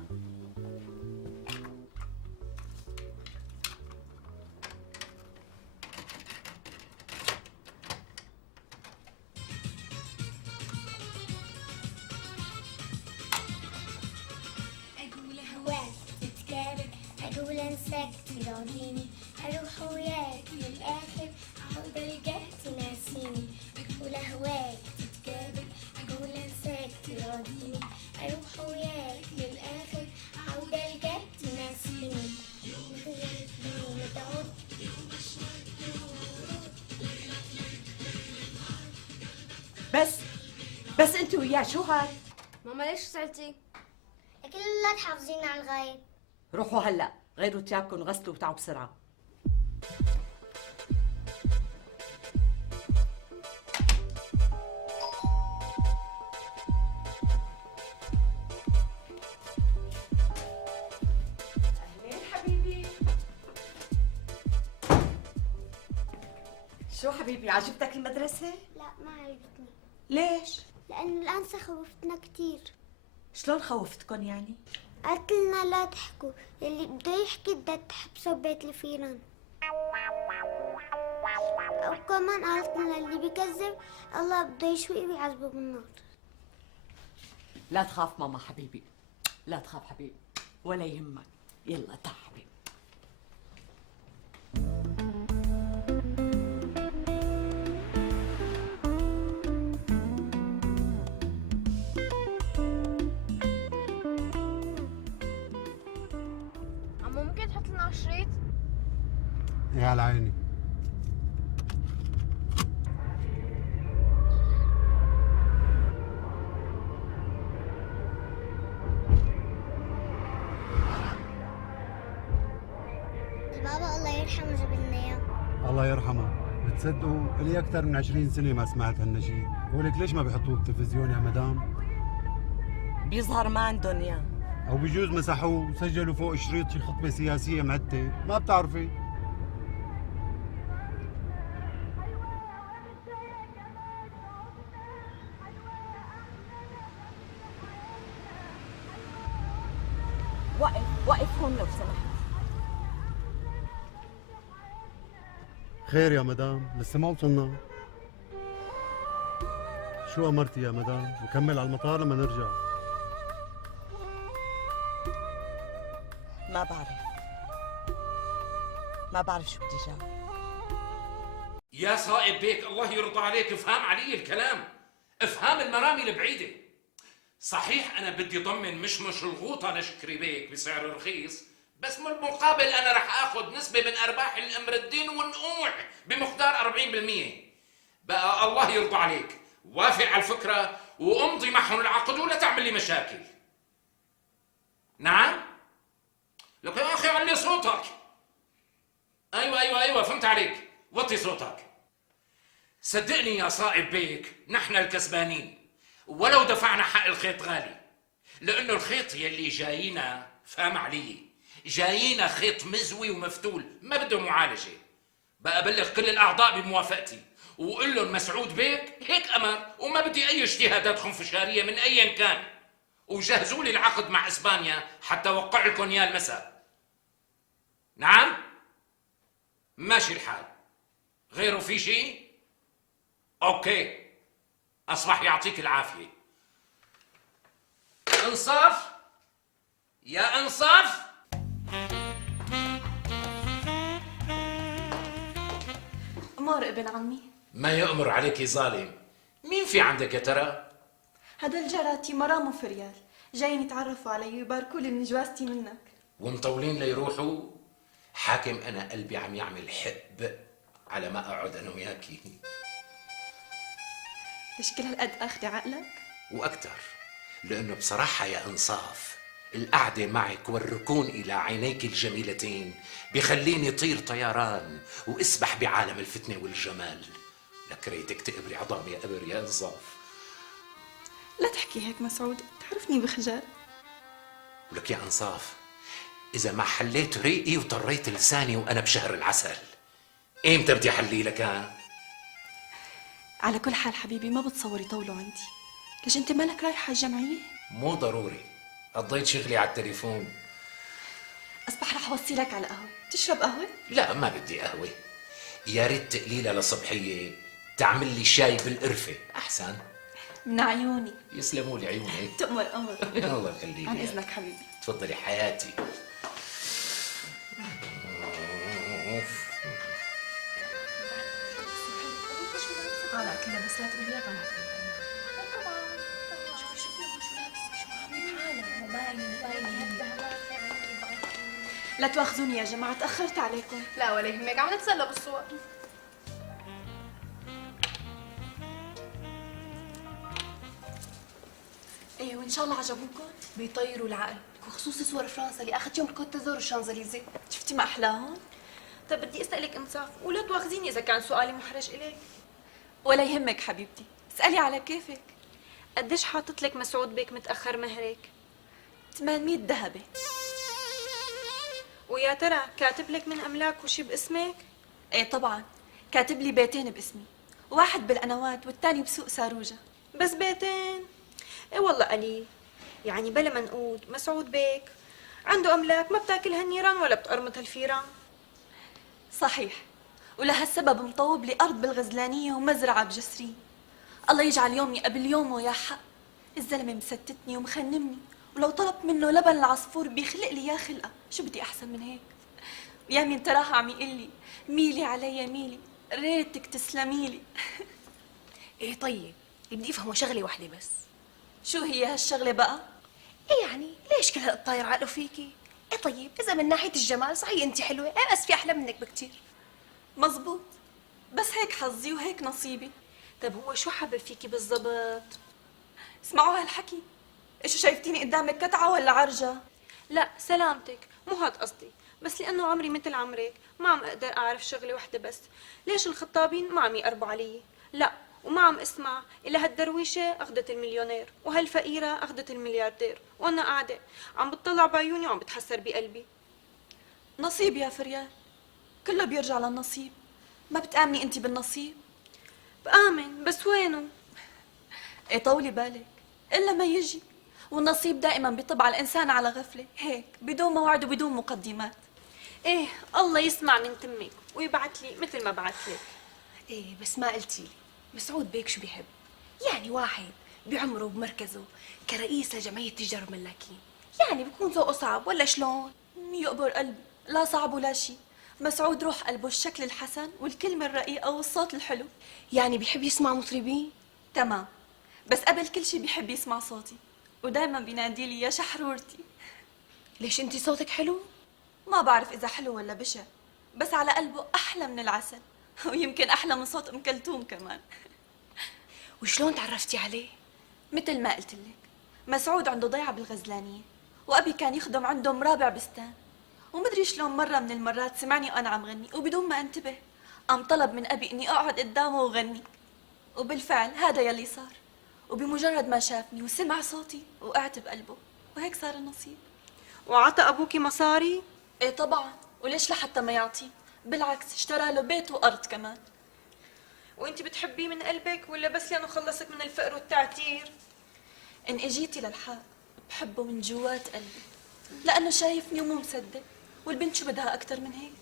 أقول هواك تتكابر، أقول أنساك تراضيني، أروح وياك للآخر عود الجهد تناسيني. أقول هواك تتكابر، أقول أنساك تراضيني، أروح وياك للآخر عود الجهد تناسيني. بس انت وياه شو هاد؟ ماما ليش سألتي؟ لكن لا تحافظين على الغايب. روحوا هلا غيروا ثيابكم وغسلوا وتعوا بسرعة. أهلين حبيبي. شو حبيبي عجبتك المدرسة؟ لا ما عجبتني. ليش؟ لأنه الأنسة خوفتنا كتير. شلون خوفتكن يعني؟ قالت لنا لا تحكوا، اللي بده يحكي بدها تحبسه ببيت الفيران. وكمان قالت لنا اللي بيكذب الله بده يشويه ويعذبه بالنار. لا تخاف ماما حبيبي، لا تخاف حبيبي ولا يهمك. يلا تعال حبيبي. عمو ممكن تحط لنا شريط؟ يا على عيني. البابا الله يرحمه جاب لنا اياه. الله يرحمه. بتصدقوا لي اكثر من 20 سنه ما سمعت هالنشيد. ولك ليش ما بيحطوه بالتلفزيون يا مدام؟ بيظهر ما عندهم اياه، او بجوز مسحوه وسجلوا فوق شريط شي خطبه سياسيه معته، ما بتعرفي. وقف هون لو سمحت. خير يا مدام، لسه ما وصلنا. شو أمرتي يا مدام؟ نكمل على المطار لما نرجع. ما بعرف شو بدي جاوب. يا صائب بيك الله يرضى عليك، افهم علي الكلام، افهم المرامي البعيدة. صحيح أنا بدي ضمن مش الغوطة لشكري بيك بسعر رخيص، بس بالمقابل أنا رح آخذ نسبة من أرباح الأمردين ونقوع بمقدار 40%. بقى الله يرضى عليك وافق على الفكرة وامضي معهم العقد ولا تعمل لي مشاكل. نعم؟ لك يا أخي علي صوتك. أيوة فهمت عليك، وطي صوتك. صدقني يا صائب بيك نحن الكسبانين ولو دفعنا حق الخيط غالي، لأنه الخيط يلي جاينا، فهم علي، جاينا خيط مزوي ومفتول ما بده معالجة. بقى أبلغ كل الأعضاء بموافقتي وقول لهم مسعود بيك هيك أمر وما بدي أي اجتهادات خنفشارية من أيا كان، وجهزوا لي العقد مع إسبانيا حتى أوقع لكم إياه المساء. نعم؟ ماشي الحال. غيره في شيء؟ أوكي، أصبح يعطيك العافية. انصاف يا انصاف. أمر ابن عمي. ما يأمر عليك ظالم. مين في عندك يا ترى؟ هدول جاراتي مرام وفريال جايين يتعرفوا علي ويباركوا لي من جوازتي منك. ومطولين ليروحوا؟ حاكم أنا قلبي عم يعمل حب على ما أقعد أنا وياكي. ليش كل هالقد أخدي عقلك؟ وأكثر، لأنه بصراحة يا إنصاف القعدة معك والركون إلى عينيك الجميلتين بخليني طير طيران وأسبح بعالم الفتنة والجمال. لك ريتك تقبري عظامي يا قبر يا إنصاف. لا تحكي هيك مسعود، تعرفني بخجل. ولك يا إنصاف إذا ما حليت ريقي وطريت لساني وأنا بشهر العسل، إمتى بدي أحلي لك ها؟ على كل حال حبيبي ما بتصور يطولوا عندي. ليش انت مالك رايحة الجمعية؟ مو ضروري، قضيت شغلي على التليفون. أصبح رح أوصيلك على قهوة. تشرب قهوة؟ لا ما بدي قهوة، يا ريت تقليلة لصبحية تعمل لي شاي بالقرفة أحسن. من عيوني. يسلموا لي عيوني. تأمر أمر. الله يخليك. عن إذنك حبيبي. تفضلي حياتي. طالع كلها بس لا تقولي لها طالعة شوفي شو لابسة، شو عاملة بحالها. لا تواخذوني يا جماعة، تأخرت عليكم. لا ولا يهمك، عم نتسلى بالصور. ايه وان شاء الله عجبوكم. بيطيروا العقل، وخصوصي صور فرنسا اللي اخذت يوم الكوت دازور والشانزليزيه. شفتي ما احلاهم؟ طيب بدي اسالك انصاف ولا تواخذيني اذا كان سؤالي محرج اليك. ولا يهمك حبيبتي، اسألي على كيفك. قديش حاطط لك مسعود بيك متاخر مهرك؟ 800 ذهبة. ويا ترى كاتب لك من املاك وشي باسمك؟ ايه طبعا، كاتب لي بيتين باسمي، واحد بالقنوات والثاني بسوق ساروجة. بس بيتين؟ ايه والله قليل. يعني بلا منقود مسعود بيك عنده املاك ما بتاكلها النيران ولا بتقرمطها الفيران. صحيح، ولهالسبب مطوب لي ارض بالغزلانية ومزرعة بجسرين. الله يجعل يومي قبل يومه يا حق. الزلمة مستتني ومخنمني، ولو طلبت منه لبن العصفور بيخلق لي يا خلقة. شو بدي احسن من هيك؟ يا مين تراها عم يقول لي ميلي علي ميلي، ريتك تسلمي لي. ايه طيب بدي افهمه شغله واحده بس. شو هي هالشغله بقى؟ ايه يعني ليش كل هالطاير عقله فيكي؟ ايه طيب اذا من ناحيه الجمال صحيح انت حلوه، ايه بس في احلى منك بكتير. مزبوط، بس هيك حظي وهيك نصيبي. طيب هو شو حابب فيكي بالضبط؟ اسمعوا هالحكي. ايش شايفتيني قدامك كتعه ولا عرجه؟ لا سلامتك، مو هاد قصدي، بس لانه عمري مثل عمرك ما عم اقدر اعرف شغله وحده بس. ليش الخطابين ما عم يقربوا علي؟ لا وما عم اسمع الا هالدرويشه اخذت المليونير وهالفقيره اخذت الملياردير، وانا قاعده عم بتطلع بعيوني وعم بتحسر بقلبي. نصيب يا فريال، كله بيرجع للنصيب. ما بتآمني انت بالنصيب؟ بآمن، بس وينه؟ ايه طولي بالك الا ما يجي. والنصيب دائما بيطب على الإنسان على غفلة، هيك بدون موعد وبدون مقدمات. ايه الله يسمع من تمك ويبعت لي مثل ما بعت لك. ايه بس ما قلتي لي مسعود بيك شو بيحب؟ يعني واحد بعمره وبمركزه كرئيس لجمعية تجار الملاكين، يعني بكون ذوقه صعب ولا شلون؟ يقبر قلبي، لا صعب ولا شيء. مسعود روح قلبه الشكل الحسن والكلمة الرقيقة والصوت الحلو. يعني بيحب يسمع مطربين؟ تمام، بس قبل كل شيء بيحب يسمع صوتي، ودايما بينادي لي يا شحرورتي. ليش انتي صوتك حلو؟ ما بعرف إذا حلو ولا بشع، بس على قلبه أحلى من العسل، ويمكن أحلى من صوت أم كلثوم كمان. وشلون تعرفتي عليه؟ مثل ما قلت لك، مسعود عنده ضيعة بالغزلانية، وأبي كان يخدم عنده مرابع بستان، ومدري شلون مرة من المرات سمعني وأنا عم غني وبدون ما انتبه قام طلب من أبي إني أقعد قدامه وغني، وبالفعل هذا يلي صار. وبمجرد ما شافني وسمع صوتي وقعت بقلبه، وهيك صار النصيب. وعطى أبوكي مصاري؟ إيه طبعا، وليش لحتى ما يعطيه؟ بالعكس اشترى له بيت وأرض كمان. وانت بتحبيه من قلبك ولا بس لأنه خلصك من الفقر والتعتير؟ إن إجيتي للحق بحبه من جوات قلبي، لأنه شايفني ومو مصدق، والبنت شو بدها أكتر من هيك؟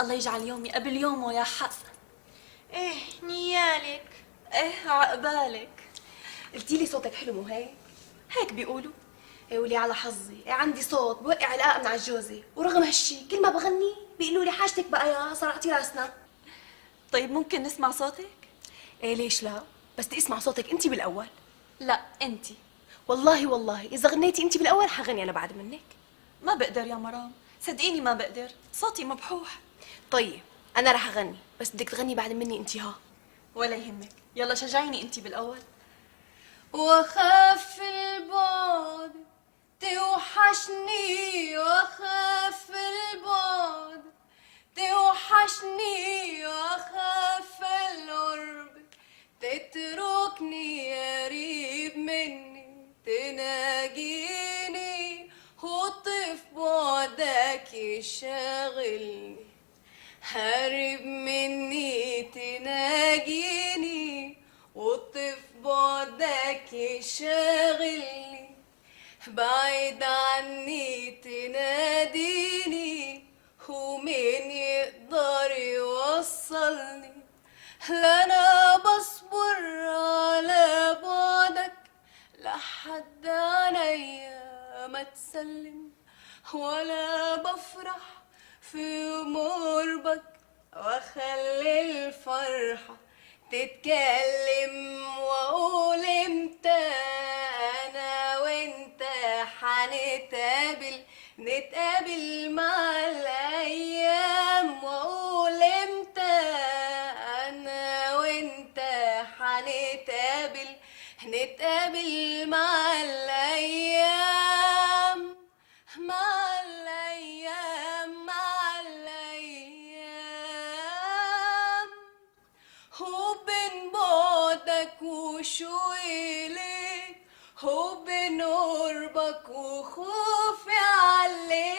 الله يجعل يومي قبل يومه يا حق. ايه نيالك. ايه عقبالك. قلتي لي صوتك حلو مو هيك؟ هيك بيقولوا. ايه ولي على حظي، إيه عندي صوت بوقع الآق من على الجوزة، ورغم هالشي كل ما بغني بيقولوا لي حاجتك بقى يا صرعتي راسنا. طيب ممكن نسمع صوتك؟ ايه ليش لا؟ بس بدي اسمع صوتك انت بالأول. لا انت. والله إذا غنيتي انت بالأول حغني أنا بعد منك. ما بقدر يا مرام، صدقيني ما بقدر، صوتي مبحوح. طيب أنا رح أغني، بس بدك تغني بعد مني انت ها. ولا يهمك، يلا شجعيني انت بالأول. وخاف البعد توحشني، وخاف البعد توحشني، وخاف القرب تتركني قريب مني تناجيني، وطف بعدك يشغلني هارب مني تناجيني، وطف بعدك يشغلني بعيد عني تناديني، ومين يقدر يوصلني؟ لا أنا بصبر على بعدك لحد عينيا ما تسلم، ولا بفرح في قربك واخلي الفرحة تتكلم، واقول امتى انا وانت نتقابل مع الايام، واقول امتى انا وانت نتقابل مع الايام، مع الايام، مع الايام، وبين بعدك وشوقي ليك، وبين قربك وخوفي عليك،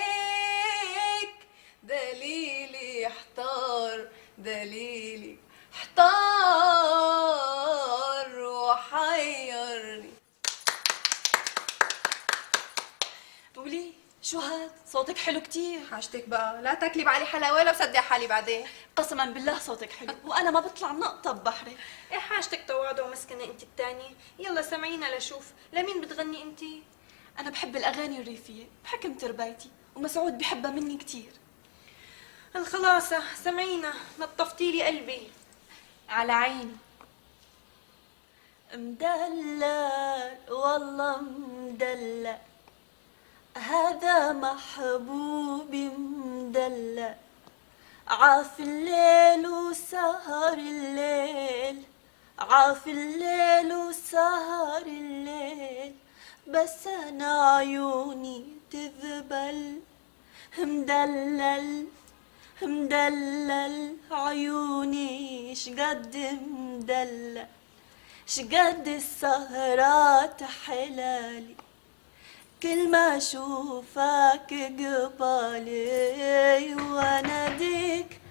دليلي احتار، دليلي احتار وحيرني. قولي شو هاد؟ صوتك حلو كتير. حاجتك بقى، لا تاكلي بعلي حلاوه ولا صدق حالي بعدين. قسما بالله صوتك حلو، وانا ما بطلع نقطه ببحري. ايه حاجتك تواضع ومسكنه انت التانية. يلا سمعينا لشوف لمين بتغني انت؟ انا بحب الاغاني الريفيه بحكم تربايتي، ومسعود بحبها مني كتير. الخلاصة سمعينا، نطفتي لي قلبي. على عيني. مدلل والله مدلل، هذا محبوبي مدلل، عاف الليل وسهر الليل، عاف الليل وسهر الليل، بس انا عيوني تذبل، مدلل مدلل عيوني شقد مدلل، شقد السهرات حلالي، كل ما اشوفك قبالي واناديك.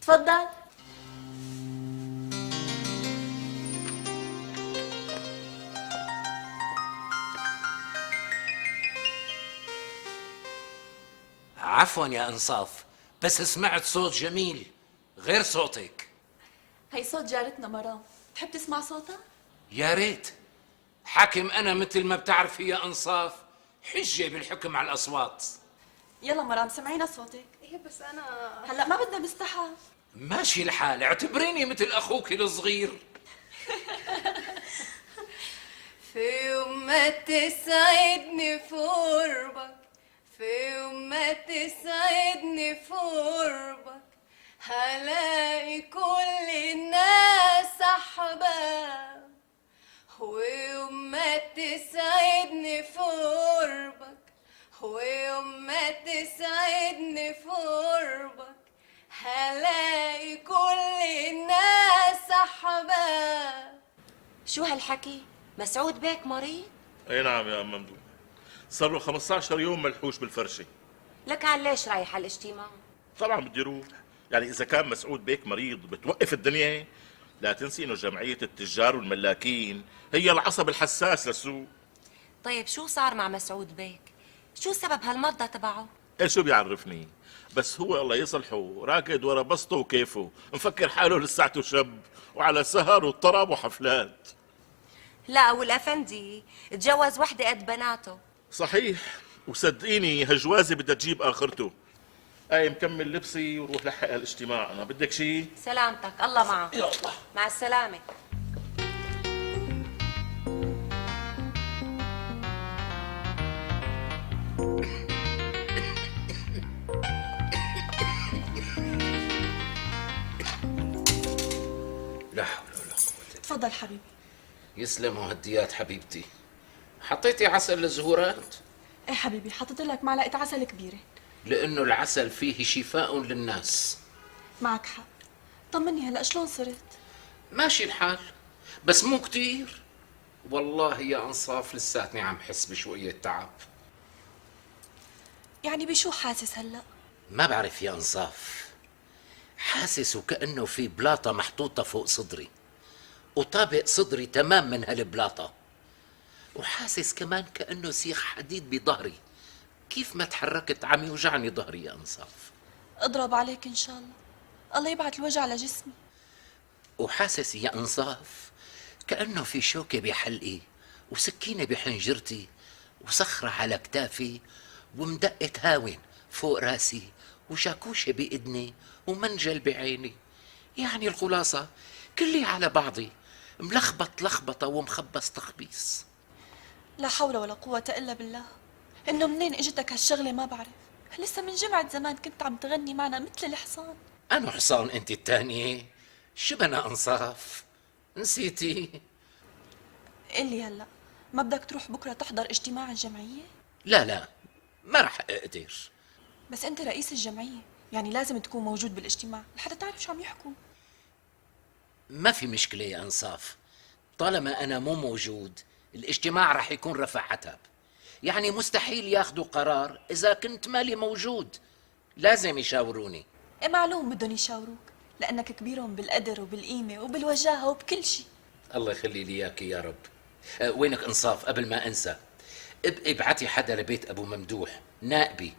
تفضل. عفوا يا انصاف، بس سمعت صوت جميل غير صوتك. هي صوت جارتنا مرام، تحب تسمع صوتها؟ يا ريت. حاكم انا مثل ما بتعرفي يا انصاف، حجه بالحكم على الاصوات. يلا مرام سمعينا صوتك. ايه بس انا هلا ما بدنا نستحى. ماشي الحال، اعتبريني مثل اخوك الصغير. في يوم ما تسعدني في قربك، في يوم ما تسعدني في قربك، هلاقي كل الناس أحباب. ويوم ما تسعدني في قربك، ويوم ما تسعدني في قربك، هلاقي كل الناس أحباب. شو هالحكي؟ مسعود بيك مريض؟ اي نعم يا ام ممدوح، صار له 15 يوم ملحوش بالفرشه. لك عن ليش رايح على الاجتماع؟ طبعا بدي اروح، يعني اذا كان مسعود بيك مريض بتوقف الدنيا؟ لا تنسي انه جمعيه التجار والملاكين هي العصب الحساس للسوق. طيب شو صار مع مسعود بيك؟ شو سبب هالمرضى تبعه؟ ايه شو بيعرفني؟ بس هو الله يصلحه راكد ورا بسطه وكيفه، مفكر حاله لساعته شاب وعلى سهر وطرب وحفلات. لا والافندي تجوز وحده قد بناته. صحيح، وصدقيني هالجوازه بدها تجيب اخرته. اي مكمل لبسي وروح لحق الاجتماع، انا بدك شيء؟ سلامتك، الله معك. يلا مع السلامه. لا حول ولا قوه. تفضل حبيبي. يسلموا هديات حبيبتي. حطيتي عسل للزهورات؟ ايه حبيبي، حطيت لك معلقه عسل كبيره. لانه العسل فيه شفاء للناس. معك حق. طمني هلا شلون صرت؟ ماشي الحال، بس مو كتير. والله يا انصاف لساتني عم حس بشويه تعب. يعني بشو حاسس هلا؟ ما بعرف يا انصاف، حاسس وكأنه في بلاطة محطوطة فوق صدري، وطابق صدري تمام من هالبلاطة، وحاسس كمان كأنه سيخ حديد بظهري. كيف ما تحركت عم يوجعني ظهري يا انصاف. اضرب عليك ان شاء الله، الله يبعت الوجع لجسمي. وحاسس يا انصاف كأنه في شوكة بحلقي، وسكينة بحنجرتي، وصخرة على كتافي، ومدقة هاون فوق راسي، وشاكوشة بإذني، ومنجل بعيني. يعني الخلاصة كلي على بعضي ملخبط لخبطة ومخبص تخبيص. لا حول ولا قوة إلا بالله. إنه منين إجتك هالشغلة ما بعرف. لسه من جمعة زمان كنت عم تغني معنا مثل الحصان. أنا حصان أنت التانية؟ شبنا أنصاف، نسيتي؟ قلي هلأ، ما بدك تروح بكرة تحضر اجتماع الجمعية؟ لا ما رح أقدر. بس أنت رئيس الجمعية، يعني لازم تكون موجود بالاجتماع لحتى تعرف شو عم يحكوا. ما في مشكلة يا أنصاف، طالما أنا مو موجود الاجتماع رح يكون رفع عتب. يعني مستحيل ياخدوا قرار إذا كنت مالي موجود، لازم يشاوروني. إيه معلوم بدهم يشاوروك، لأنك كبيرهم بالقدر وبالقيمة وبالوجاهة وبكل شيء. الله يخلي لي إياك يا رب. وينك انصاف؟ قبل ما انسى، ابعتي حدا لبيت ابو ممدوح نائبي،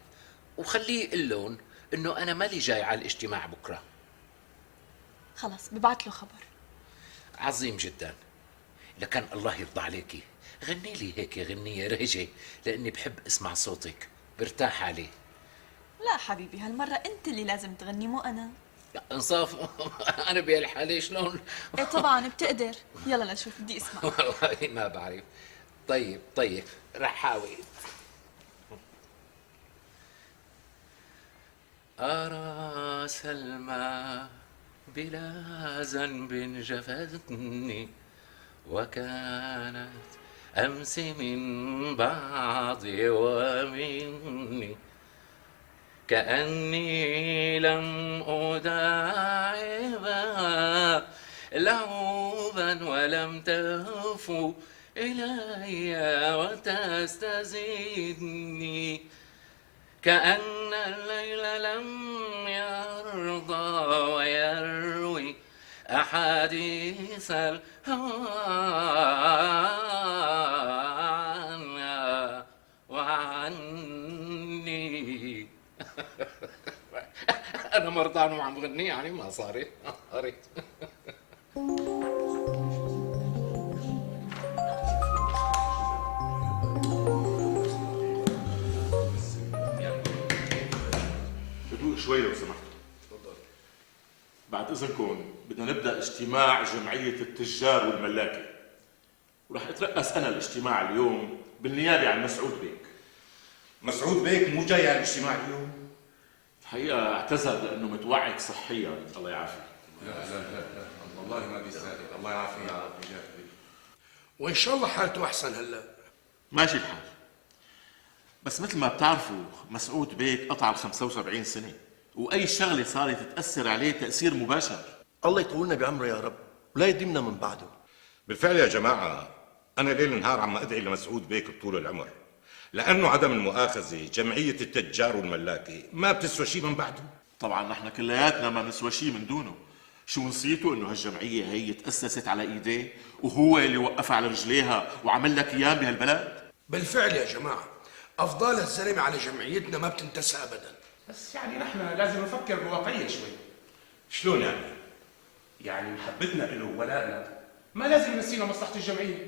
وخليه يقول لهم انه انا مالي جاي على الاجتماع بكره. خلص ببعت له خبر. عظيم جدا. لكن الله يرضى عليكي غني لي هيك غنية رهجة، لاني بحب اسمع صوتك، برتاح عليه. لا حبيبي، هالمرة انت اللي لازم تغني مو انا. لا انصاف انا بهالحالة شلون؟ ايه طبعا بتقدر. يلا لشوف بدي اسمع. والله ما بعرف. طيب رح حاول. أرى سلمى بلا ذنب جفتني، وكانت أمس من بعضي ومني، كأني لم أداعبها لعوبا ولم تفو إلي وتستزيدني، كأن الليل لم يرضى ويروي أحاديث الهوى وعني. انا مرضان وعم غني يعني ما صارت. قريت. هدوء شوي لو سمحتوا. بعد اذنكم بدنا نبدا اجتماع جمعيه التجار والملاكي، ورح اترأس انا الاجتماع اليوم بالنيابه عن مسعود بيك. مسعود بيك مو جاي على الاجتماع اليوم؟ الحقيقه اعتذر لانه متوعك صحيا، الله يعافيه. لا لا لا لا والله ما بيستاهل، الله يعافيه. وان شاء الله حالته احسن هلا. ماشي الحال، بس مثل ما بتعرفوا مسعود بيك قطع ال 75 سنه، واي شغله صارت تاثر عليه تاثير مباشر. الله يطولنا بعمره يا رب ولا يديمنا من بعده. بالفعل يا جماعه انا ليل نهار عم ادعي لمسعود بيك طول العمر، لانه عدم المؤاخذه جمعيه التجار والملاكي ما بتسوى شيء من بعده. طبعا نحن كلياتنا ما نسوى شيء من دونه. شو نسيتوا انه هالجمعيه هي تاسست على ايديه وهو اللي وقفها على رجليها وعمل لك ايام بهالبلد؟ بالفعل يا جماعه افضال الزلمه على جمعيتنا ما بتنتسى ابدا. بس يعني نحن لازم نفكر بواقعيه شوي. شلون يعني؟ يعني محبتنا له وولائنا ما لازم نسينا مصلحه الجمعيه.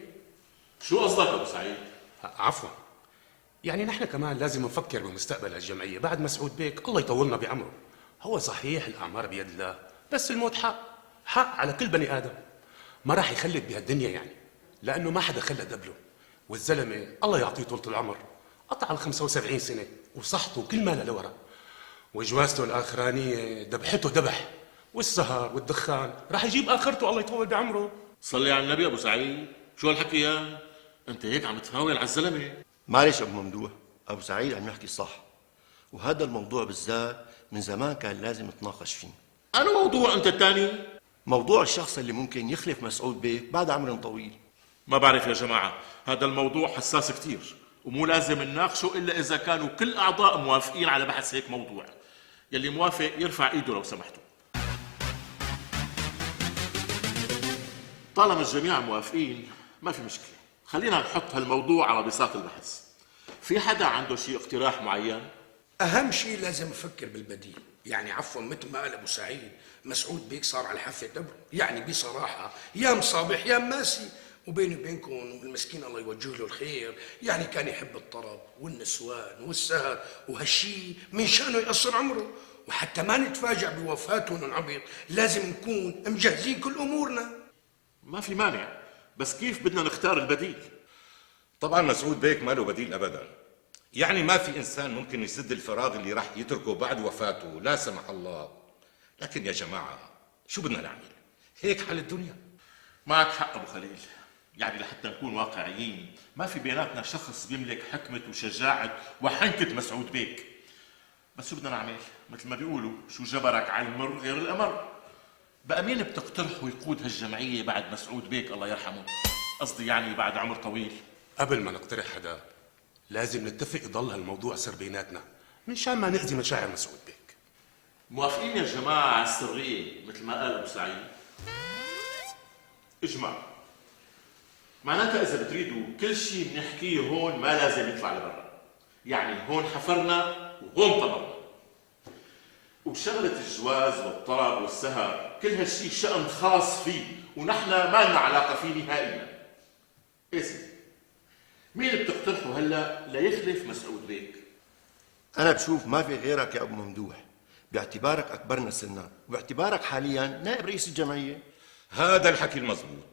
شو قصدك ابو سعيد؟ عفوا، يعني نحن كمان لازم نفكر بمستقبل الجمعيه بعد مسعود بيك، الله يطولنا بعمره. هو صحيح الاعمار بيد الله، بس الموت حق على كل بني ادم. ما راح يخلد بهالدنيا يعني، لانه ما حدا خلد قبله. والزلمه الله يعطيه طولة العمر، قطع ال 75 سنه وصحته كل مالها لورا، وجوازته الاخرانيه ذبحته ذبح، والسهر والدخان راح يجيب اخرته الله يطول بعمره. صلي على النبي ابو سعيد، شو هالحكي يا؟ انت هيك عم تهاون على الزلمه. معلش ابو ممدوح، ابو سعيد عم يحكي صح، وهذا الموضوع بالذات من زمان كان لازم نتناقش فيه. أنا موضوع أنت الثاني؟ موضوع الشخص اللي ممكن يخلف مسعود بيك بعد عمر طويل. ما بعرف يا جماعة، هذا الموضوع حساس كتير ومو لازم نناقشه إلا إذا كانوا كل أعضاء موافقين على بحث هيك موضوع. يلي موافق يرفع إيده لو سمحتوا. طالما الجميع موافقين ما في مشكلة، خلينا نحط هالموضوع على بساط البحث. في حدا عنده شي اقتراح معين؟ اهم شيء لازم نفكر بالبديل. يعني عفوا مثل ما قال ابو سعيد، مسعود بيك صار على حافه دبر، يعني بصراحه يا مصابح يا ماسي، وبيني وبينكم المسكين الله يوجه له الخير، يعني كان يحب الطرب والنسوان والسهر، وهالشي من شانه يقصر عمره. وحتى ما نتفاجأ بوفاته وننعبط لازم نكون مجهزين كل امورنا. ما في مانع، بس كيف بدنا نختار البديل؟ طبعا مسعود بيك ما له بديل ابدا، يعني ما في انسان ممكن يسد الفراغ اللي راح يتركه بعد وفاته لا سمح الله. لكن يا جماعه شو بدنا نعمل؟ هيك حال الدنيا. معك حق ابو خليل، يعني لحتى نكون واقعيين ما في بيناتنا شخص بيملك حكمه وشجاعه وحنكه مسعود بيك. بس شو بدنا نعمل؟ مثل ما بيقولوا شو جبرك على المر غير الامر. بقى مين بتقترحوا يقود هالجمعيه بعد مسعود بيك الله يرحمه؟ قصدي يعني بعد عمر طويل. قبل ما نقترح حدا لازم نتفق يضل هالموضوع سر بيناتنا من شان ما نأذي مشاعر مسعود بيك. موافقين يا جماعه على السريه مثل ما قال ابو سعيد؟ اجمع. معناتها اذا بتريدوا كل شيء بنحكيه هون ما لازم يطلع لبرا، يعني هون حفرنا وهون طمرنا. وشغله الجواز والطرب والسهر كل هالشيء شأن خاص فيه ونحن ما لنا علاقه فيه نهائيا. ايه سيدي، مين بتقترحوا هلا ليخلف مسعود بيك؟ انا بشوف ما في غيرك يا ابو ممدوح، باعتبارك اكبرنا سنا وباعتبارك حاليا نائب رئيس الجمعيه. هذا الحكي المضبوط.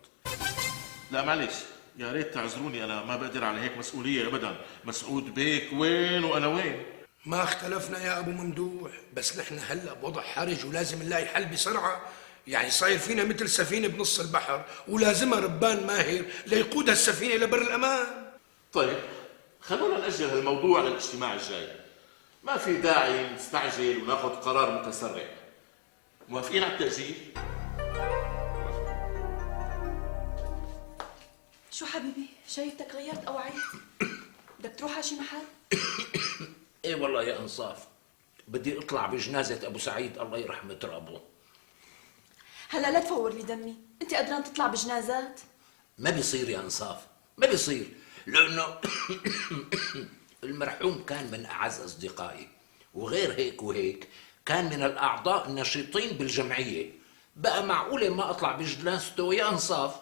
لا معلش، يا ريت تعذروني، انا ما بقدر على هيك مسؤوليه ابدا. مسعود بيك وين وانا وين؟ ما اختلفنا يا ابو ممدوح، بس نحن هلا بوضع حرج ولازم نلاقي حل بسرعه. يعني صاير فينا مثل سفينه بنص البحر ولازمها ربان ماهر ليقود السفينه لبر الامان. طيب خلونا نأجل هالموضوع للاجتماع الجاي، ما في داعي نستعجل وناخذ قرار متسرع. موافقين على التأجيل؟ شو حبيبي، شايفتك غيرت أوعيت؟ بدك تروح على شي محل؟ ايه والله يا انصاف، بدي اطلع بجنازة ابو سعيد الله يرحمه ترابه. هلا لا تفور لي دمي، انت قدران تطلع بجنازات؟ ما بيصير يا انصاف، ما بيصير، لانه المرحوم كان من اعز اصدقائي، وغير هيك وهيك كان من الأعضاء النشيطين بالجمعية. بقى معقولة ما أطلع بجنازته يا أنصاف؟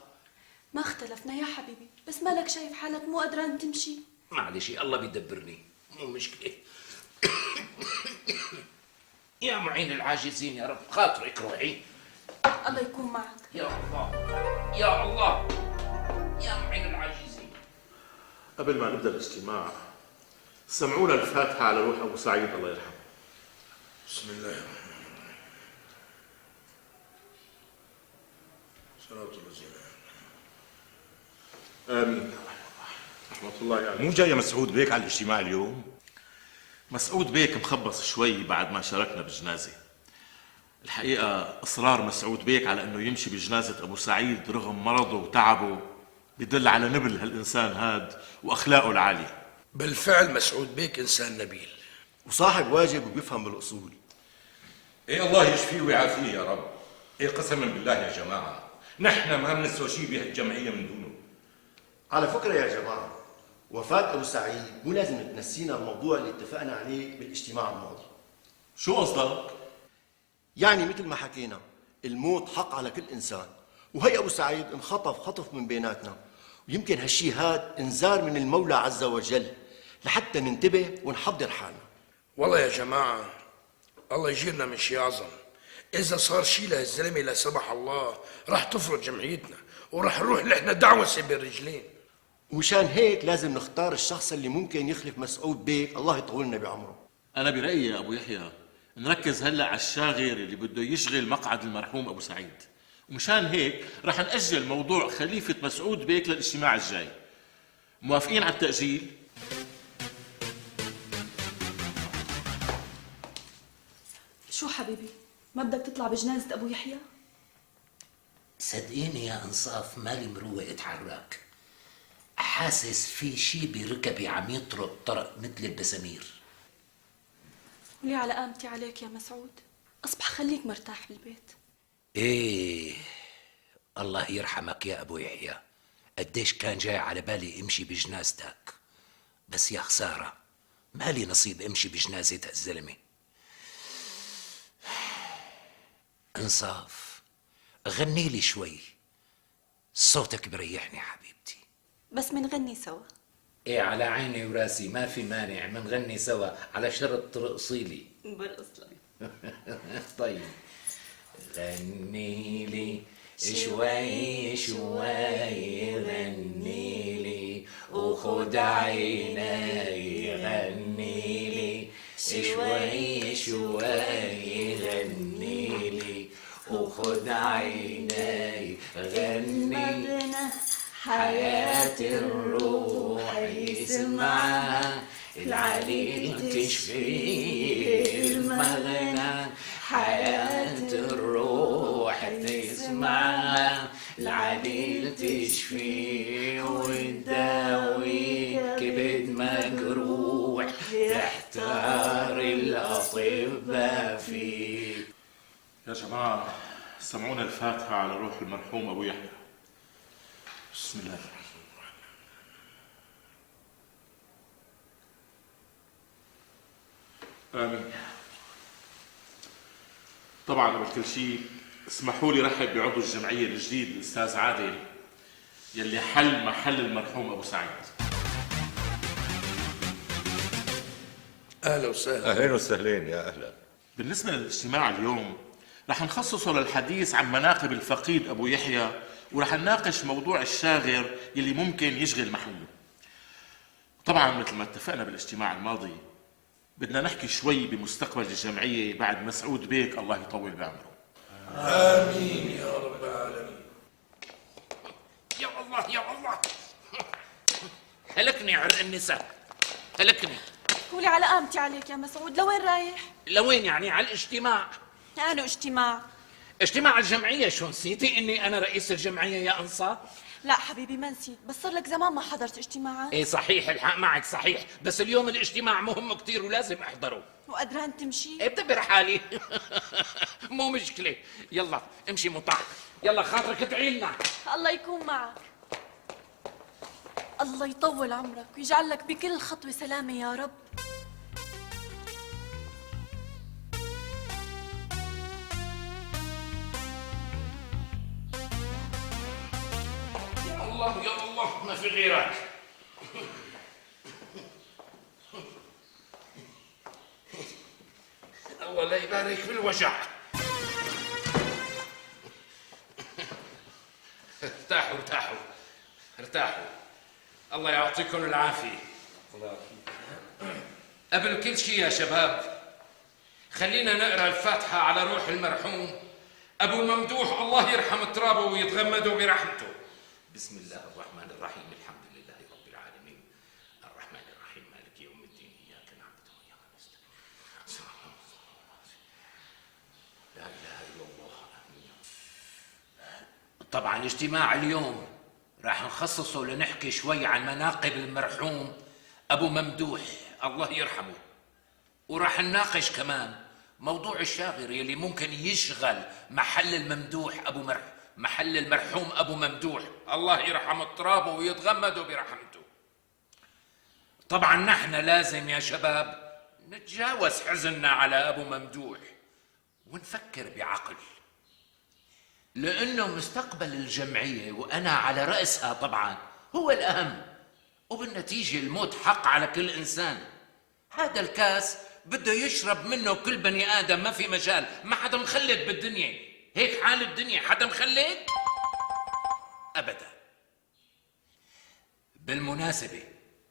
ما اختلفنا يا حبيبي، بس مالك شايف حالك مو قدران تمشي؟ معلش الله بيدبرني، مو مشكلة. يا معين العاجزين يا رب، خاطرك روحي. الله يكون معك. يا الله يا الله يا معين العاجزين. قبل ما نبدا الاجتماع سمعونا الفاتحه على روح ابو سعيد الله يرحمه. بسم الله الرحمن الرحيم. صراط الذين امين. رحمه الله عليه. مو جاي مسعود بيك على الاجتماع اليوم؟ مسعود بيك مخبص شوي بعد ما شاركنا بالجنازه. الحقيقه اصرار مسعود بيك على انه يمشي بجنازه ابو سعيد رغم مرضه وتعبه بدل على نبل هالانسان هاد واخلاقه العاليه. بالفعل مسعود بيك انسان نبيل وصاحب واجب وبيفهم بالاصول. ايه الله يشفيه ويعافيه يا رب. ايه قسما بالله يا جماعه نحن ما بنسوى شيء بهالجمعيه من دونه. على فكره يا جماعه، وفاه ابو سعيد مو لازم تنسينا الموضوع اللي اتفقنا عليه بالاجتماع الماضي. شو قصدك؟ يعني مثل ما حكينا الموت حق على كل انسان، وهي ابو سعيد انخطف خطف من بيناتنا، ويمكن هالشي هاد انذار من المولى عز وجل لحتى ننتبه ونحضر حالنا. والله يا جماعه الله يجيرنا من شي اعظم. اذا صار شي لهالزلمه لا سمح الله راح تفرض جمعيتنا وراح نروح نحن دعوسه بين رجلين. ومشان هيك لازم نختار الشخص اللي ممكن يخلف مسعود بيك الله يطول لنا بعمره. انا برايي يا ابو يحيى نركز هلا على الشاغر اللي بده يشغل مقعد المرحوم ابو سعيد، ومشان هيك رح نأجل موضوع خليفة مسعود بيك للاجتماع الجاي. موافقين على التأجيل؟ شو حبيبي؟ ما بدك تطلع بجنازة أبو يحيى؟ صدقيني يا انصاف مالي مروق اتحرك، حاسس في شي بركبي عم يطرق طرق مثل البسامير. ولي على قامتي عليك يا مسعود، أصبح خليك مرتاح بالبيت. ايه الله يرحمك يا ابو يحيى، قديش كان جاي على بالي امشي بجنازتك، بس يا خسارة مالي نصيب امشي بجنازة هالزلمة. انصاف غني لي شوي، صوتك بريحني حبيبتي. بس منغني سوا. ايه على عيني وراسي، ما في مانع منغني سوا، على شرط ترقصي لي. برقص لك. طيب غني لي شوي شوي، غني لي وخد عيني، غني لي شوي شوي، غني لي وخد عيني، غني حياة الروح يسمعها، العليل تشفي المغنى، حياة الروح تسمعها، العليل تشفي وتداوي كبد مجروح، تحتار الأطباء فيه. يا جماعة سمعونا الفاتحة على روح المرحوم أبو يحيى. بسم الله الرحمن الرحيم. آمين. طبعا قبل كل شيء اسمحوا لي رحب بعضو الجمعية الجديد الأستاذ عادل يلي حل محل المرحوم أبو سعيد. اهلا وسهلا. اهلين وسهلين يا اهلا. بالنسبة للاجتماع اليوم رح نخصصه للحديث عن مناقب الفقيد أبو يحيى، ورح نناقش موضوع الشاغر يلي ممكن يشغل محله. طبعا مثل ما اتفقنا بالاجتماع الماضي بدنا نحكي شوي بمستقبل الجمعية بعد مسعود بيك الله يطول بعمره. آمين يا رب العالمين. يا الله يا الله، هلكني عرق النساء، هلكني. ولي على قامتي عليك يا مسعود، لوين رايح؟ لوين يعني؟ على الاجتماع. أنا اجتماع. اجتماع الجمعية، شو نسيتي اني انا رئيس الجمعية يا انصاف؟ لا حبيبي ما نسيت، بس صار لك زمان ما حضرت اجتماعات. ايه صحيح الحق معك صحيح، بس اليوم الاجتماع مهم كتير ولازم احضره. وقدران تمشي؟ ايه بدبر حالي. مو مشكلة، يلا امشي مطاع، يلا خاطرك تدعي لنا. الله يكون معك. الله يطول عمرك ويجعل لك بكل خطوة سلامة يا رب. الله يا الله ما في غيرك. الله لا يبارك في الوجع. ارتاحوا ارتاحوا ارتاحوا، الله يعطيكم العافية. قبل كل شيء يا شباب خلينا نقرأ الفاتحة على روح المرحوم أبو ممدوح، الله يرحم ترابه ويتغمده برحمته. بسم الله الرحمن الرحيم، الحمد لله رب العالمين، الرحمن الرحيم، مالك يوم الدين، إياك نعبد وإياك نستعين، لا إله إلا الله، آمين. طبعا اجتماع اليوم راح نخصصه لنحكي شوي عن مناقب المرحوم أبو ممدوح الله يرحمه، وراح نناقش كمان موضوع الشاغر يلي ممكن يشغل محل المرحوم أبو ممدوح، الله يرحم ترابه ويتغمده برحمته. طبعا نحن لازم يا شباب نتجاوز حزننا على أبو ممدوح ونفكر بعقل، لأنه مستقبل الجمعية وأنا على رأسها طبعا هو الأهم، وبالنتيجة الموت حق على كل إنسان. هذا الكاس بده يشرب منه كل بني آدم، ما في مجال، ما حدا مخلد بالدنيا، هيك حال الدنيا، حدا مخلد؟ أبدا. بالمناسبة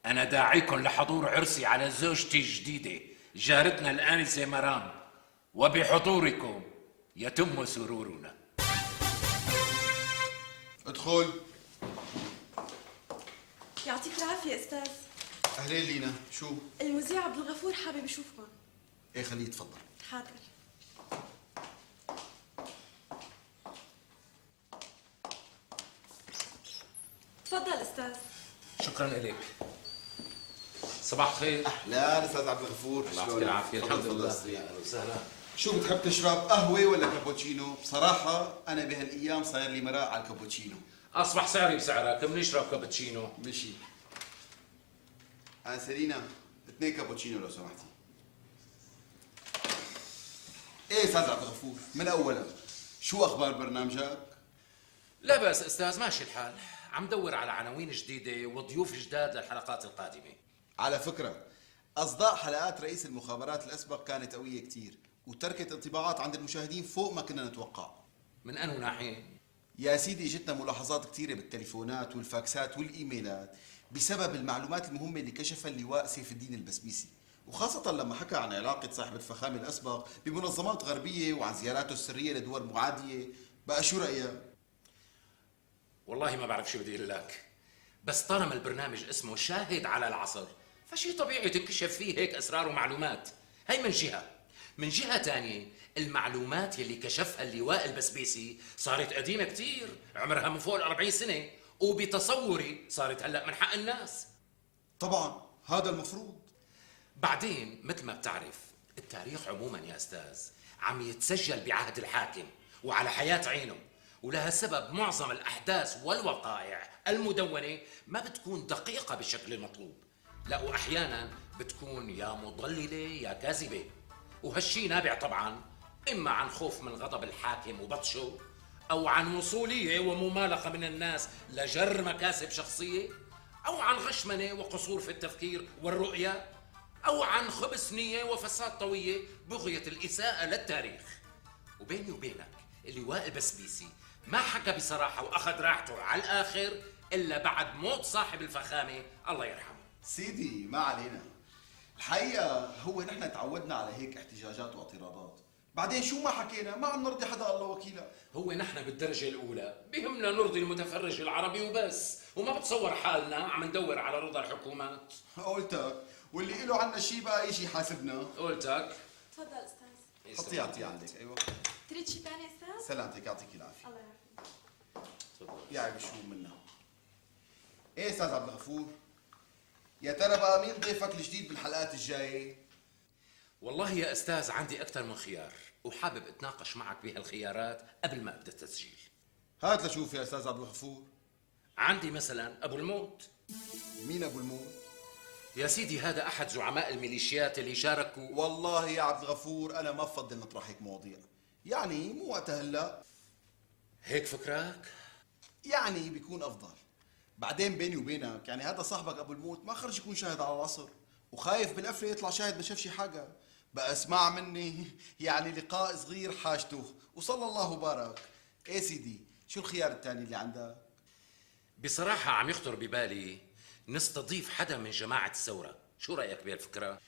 أنا داعيكم لحضور عرسي على زوجتي الجديدة جارتنا الآنسة مرام، وبحضوركم يتم سرورنا. ادخل. يعطيك العافية أستاذ. اهلين لينا، شو؟ المذيع عبد الغفور حابب يشوفكم. ايه خليه يتفضل. حاضر. تفضل أستاذ. شكرا لك. صباح الخير. اهلا استاذ عبد الغفور، الله يعطيك العافية. الحمد لله. اهلا وسهلا. شو بتحب تشرب، قهوة ولا كابوتشينو؟ بصراحة أنا بهالأيام صاير لي مراء على الكابوتشينو. أصبح سعري بسعرك، بنشرب كابتشينو. مشي. سيرينا 2 كابوتشينو لو سمحتي. ايه استاذ عبد الغفور، من اولا شو اخبار برنامجك؟ لا بأس أستاذ، ماشي الحال، عم دور على عناوين جديدة وضيوف جداد للحلقات القادمة. على فكرة أصداء حلقات رئيس المخابرات الأسبق كانت قوية كتير وتركت انطباعات عند المشاهدين فوق ما كنا نتوقع. من أنه ناحية؟ يا سيدي جتنا ملاحظات كثيرة بالتليفونات والفاكسات والإيميلات بسبب المعلومات المهمة اللي كشفها اللواء سيف الدين البسبيسي، وخاصة لما حكى عن علاقة صاحب الفخامة الأسبق بمنظمات غربية وعن زياراته السرية لدول معادية. بقى شو رأيك؟ والله ما بعرف شو بدي أقول لك، بس طالما البرنامج اسمه شاهد على العصر فشي طبيعي تنكشف فيه هيك أسرار ومعلومات. هي من جهة. من جهة تانية المعلومات يلي كشفها اللواء البسبيسي صارت قديمة كتير، عمرها من فوق 40 سنة، وبتصوري صارت هلأ من حق الناس. طبعا هذا المفروض. بعدين مثل ما بتعرف التاريخ عموما يا أستاذ عم يتسجل بعهد الحاكم وعلى حياة عينه، ولهالسبب معظم الأحداث والوقائع المدونة ما بتكون دقيقة بالشكل المطلوب، لا وأحيانا بتكون يا مضللة يا كاذبة، وهالشي نابع طبعا إما عن خوف من غضب الحاكم وبطشه، أو عن وصولية وممالقة من الناس لجر مكاسب شخصية، أو عن غشمنة وقصور في التفكير والرؤية، أو عن خبث نية وفساد طوية بغية الإساءة للتاريخ. وبيني وبينك اللواء البسبيسي ما حكى بصراحة وأخذ راحته على الآخر إلا بعد موت صاحب الفخامة الله يرحمه. سيدي ما علينا، الحقيقة هو نحن تعودنا على هيك احتجاجات واعتراضات، بعدين شو ما حكينا ما عم نرضي حدا الله وكيلا. هو نحن بالدرجة الأولى بهمنا نرضي المتفرج العربي وبس، وما بتصور حالنا عم ندور على رضا الحكومات. قلتك، واللي له عنا شيء بقى يجي يحاسبنا. قلتك. تفضل أستاذ. حطيه عطيه عندك. ايوه. تريد شيء ثاني أستاذ؟ سلامتك، يعطيك العافية. الله يعافيك. يا عيب شو منها. ايه استاذ عبد الغفور، يا ترى بقى مين ضيفك الجديد بالحلقات الجاية؟ والله يا أستاذ عندي أكثر من خيار وحابب أتناقش معك بهالخيارات قبل ما أبدأ التسجيل. هات لشوف يا أستاذ عبد الغفور. عندي مثلا أبو الموت. مين أبو الموت؟ يا سيدي هذا أحد زعماء الميليشيات اللي شاركوا. والله يا عبد الغفور أنا ما بفضل نطرح هيك مواضيع، يعني مو وقتها هلا. هيك فكرك؟ يعني بيكون أفضل، بعدين بيني وبينك يعني هذا صاحبك ابو الموت ما خرج يكون شاهد على العصر، وخايف بالقفله يطلع شاهد ما شافش حاجه. بقى اسمع مني يعني لقاء صغير حاجته، وصلى الله وبارك. ايه سيدي، شو الخيار الثاني اللي عندك؟ بصراحة عم يخطر ببالي نستضيف حدا من جماعة الثورة، شو رأيك بهالفكرة؟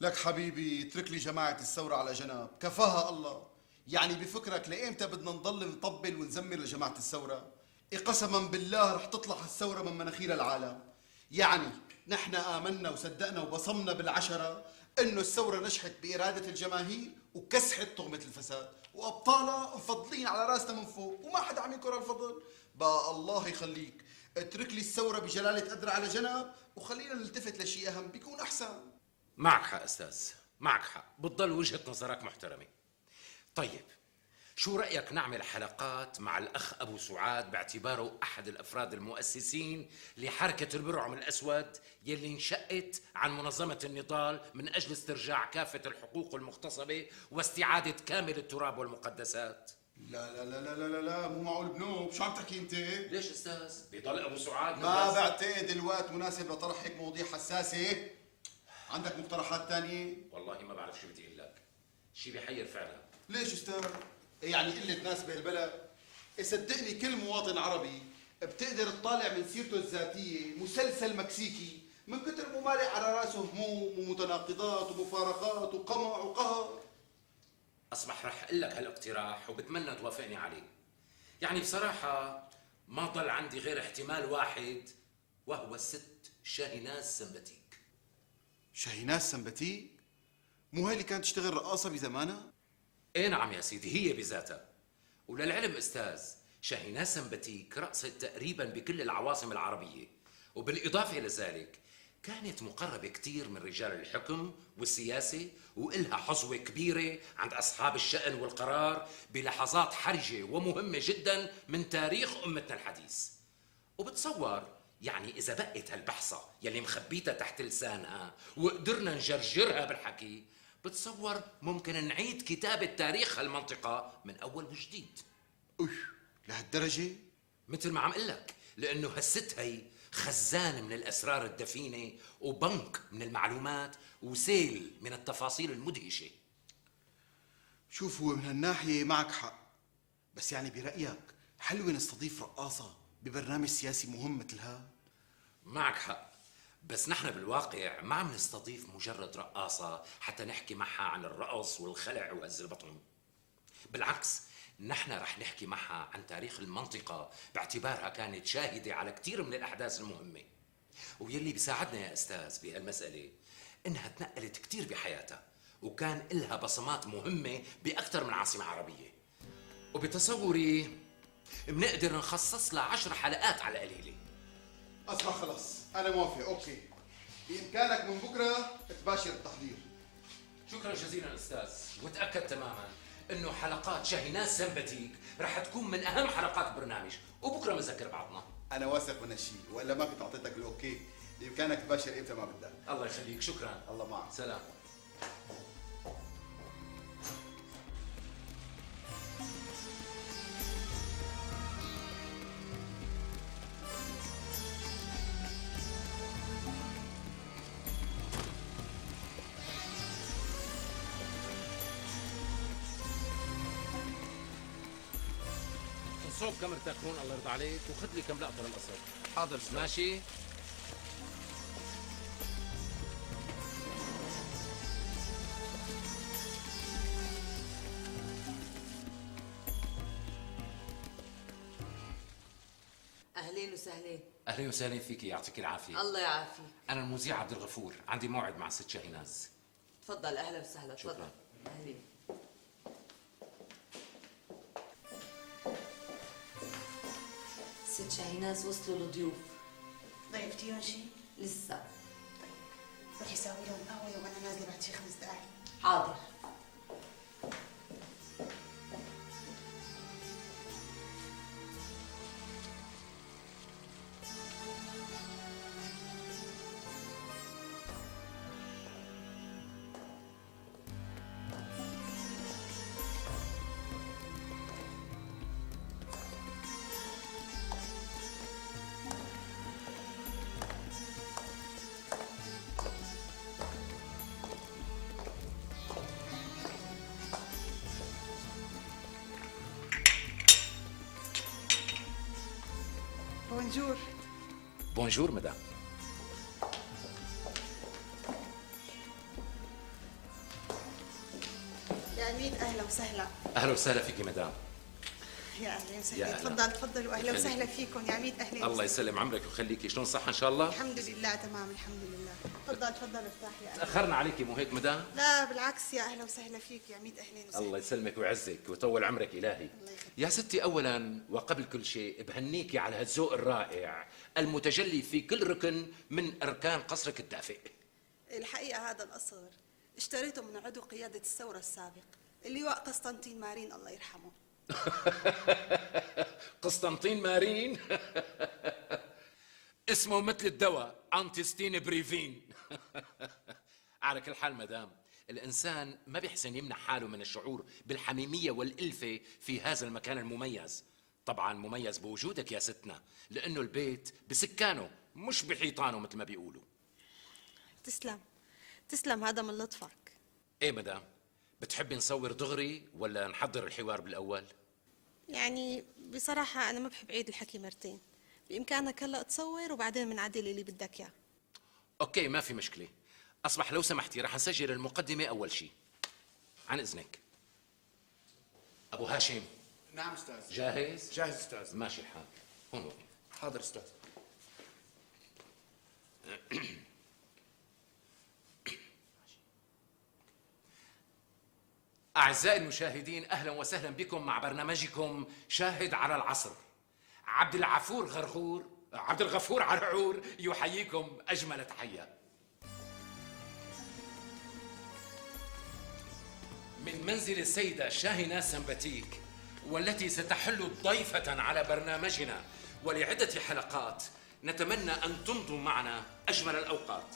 لك حبيبي اترك لي جماعة الثورة على جنب، كفاها الله. يعني بفكرك لإمتى بدنا نضل نطبل ونزمر لجماعة الثورة؟ إيه قسما بالله رح تطلع الثورة من مناخير العالم. يعني نحن آمنا وصدقنا وبصمنا بالعشرة إنه الثورة نجحت بإرادة الجماهير وكسحت طغمة الفساد، وأبطالها مفضلين على راسنا من فوق وما حدا عم ينكر الفضل. بقى الله يخليك اترك لي الثورة بجلالة قدر على جنب، وخلينا نلتفت لشيء أهم بيكون أحسن. معك حق أستاذ، معك حق، بتضل وجهة نظرك محترمة. طيب شو رأيك نعمل حلقات مع الأخ أبو سعاد باعتباره أحد الأفراد المؤسسين لحركة البرعم الأسود يلي انشأت عن منظمة النضال من أجل استرجاع كافة الحقوق المغتصبة واستعادة كامل التراب والمقدسات؟ لا لا لا لا لا لا مو معقول بنوب، شو عم تحكي انت؟ ليش استاذ؟ بضل ابو سعاد ما بعتقد الوقت مناسب لطرح هيك مواضيع حساسة. عندك مقترحات ثانية؟ والله ما بعرف شو بدي اقول لك، شيء بيحير فعلا. ليش استاذ؟ يعني قلة ناس بهالبلد؟ صدقني كل مواطن عربي بتقدر تطالع من سيرته الذاتية مسلسل مكسيكي من كتر ما مالئ على راسه هموم ومتناقضات ومفارقات وقمع وقهر. اسمح رح اقول لك هالاقتراح وبتمنى توافقني عليه. يعني بصراحة ما ضل عندي غير احتمال واحد، وهو الست شاهيناز سمبتيك. شاهيناز سمبتيك؟ مو هي اللي كانت تشتغل رقاصة بزمانها؟ ايه نعم يا سيدي، هي بذاتها. وللعلم استاذ، شاهيناز سمبتيك رقصت تقريبا بكل العواصم العربية، وبالاضافة لذلك كانت مقربة كتير من رجال الحكم والسياسة، وإلها حظوة كبيرة عند أصحاب الشأن والقرار بلحظات حرجة ومهمة جدا من تاريخ أمتنا الحديث. وبتصور يعني إذا بقت هالبحصة يلي مخبيتها تحت لسانها وقدرنا نجرجرها بالحكي، بتصور ممكن نعيد كتابة تاريخ هالمنطقة من أول وجديد. لهالدرجة؟ مثل ما عم قلك، لأنه هالست هي خزان من الأسرار الدفينة وبنك من المعلومات وسيل من التفاصيل المدهشة. شوف، هو من هالناحية معك حق، بس يعني برأيك حلوة نستضيف رقاصة ببرنامج سياسي مهم مثل هذا؟ معك حق، بس نحن بالواقع ما عم نستضيف مجرد رقاصة حتى نحكي معها عن الرقص والخلع وهز البطن. بالعكس، نحن رح نحكي معها عن تاريخ المنطقة باعتبارها كانت شاهدة على كثير من الأحداث المهمة. ويلي بيساعدنا يا أستاذ بهالمسألة إنها تنقلت كثير بحياتها، وكان إلها بصمات مهمة بأكثر من عاصمة عربية. وبتصوري بنقدر نخصص لها 10 حلقات على القليلة. اسمع خلص، أنا موافق، أوكي. بإمكانك من بكرة تباشر التحضير. شكرا جزيلا أستاذ، وتأكد تماما إنه حلقات شاهيناز سمبتيك رح تكون من أهم حلقات البرنامج، وبكرة بنذكر بعضنا. أنا واثق من هالشيء، وإلا ما كنت أعطيتك الأوكي. بإمكانك تباشر إمتى ما بدك. الله يخليك، شكرا. الله معك. سلام. صوب كاميرا تكون الله يرضى عليك، وخذ لي كم لقطة للقصر. حاضر ماشي؟ اهلين وسهلين. اهلا وسهلا فيك، يعطيك العافية. الله يعافيك. أنا المذيع عبد الغفور، عندي موعد مع الست شاهيناز. تفضل، اهلا وسهلا. تفضل. شكرا. اهلين. ست شاهيناز وصلوا الضيوف. ضيفتيهم شيء؟ لسه. روحي ساوي لهم قهوه وانا نازله بعد شي 5 دقائق. حاضر. بونجور. بونجور مدام. يا عميد اهلا وسهلا. اهلا وسهلا فيكي مدام. يا اهلا يا وسهلا، أهلا. تفضل تفضلوا، اهلا يخليك. وسهلا فيكم يا عميد، اهلا الله وسهلا. يسلم عمرك ويخليكي، شلون صح ان شاء الله؟ الحمد لله تمام الحمد لله. تفضل تفضل ارتاح يا أهلا. تاخرنا عليكي مو هيك مدام؟ لا بالعكس، يا اهلا وسهلا فيك يا عميد، اهلا وسهلا. الله يسلمك ويعزك ويطول عمرك الهي. يا ستي اولا وقبل كل شيء بهنيكي على هالذوق الرائع المتجلي في كل ركن من اركان قصرك الدافئ. الحقيقه هذا القصر اشتريته من عضو قياده الثوره السابق اللواء قسطنطين مارين الله يرحمه. قسطنطين مارين. اسمه مثل الدواء انتستين بريفين. على كل حال مدام، الانسان ما بيحسن يمنع حاله من الشعور بالحميميه والالفه في هذا المكان المميز. طبعا مميز بوجودك يا ستنا، لانه البيت بسكانه مش بحيطانه مثل ما بيقولوا. تسلم تسلم، هذا من لطفك. ايه مدام، بتحبي نصور دغري ولا نحضر الحوار بالاول؟ يعني بصراحه انا ما بحب عيد الحكي مرتين، بامكانك هلا تصور وبعدين بنعدل اللي بدك اياه. اوكي ما في مشكله. اصبح لو سمحتي رح نسجل المقدمه اول شيء. عن اذنك. ابو هاشم. نعم استاذ. جاهز؟ جاهز استاذ. ماشي الحال. هون وقف. حاضر استاذ. أعزائي المشاهدين، أهلا وسهلا بكم مع برنامجكم شاهد على العصر. عبد الغفور عرعور يحييكم أجمل تحية. من منزل السيدة شاهنة سمباتيك، والتي ستحل ضيفة على برنامجنا ولعدة حلقات، نتمنى أن تمضوا معنا أجمل الأوقات.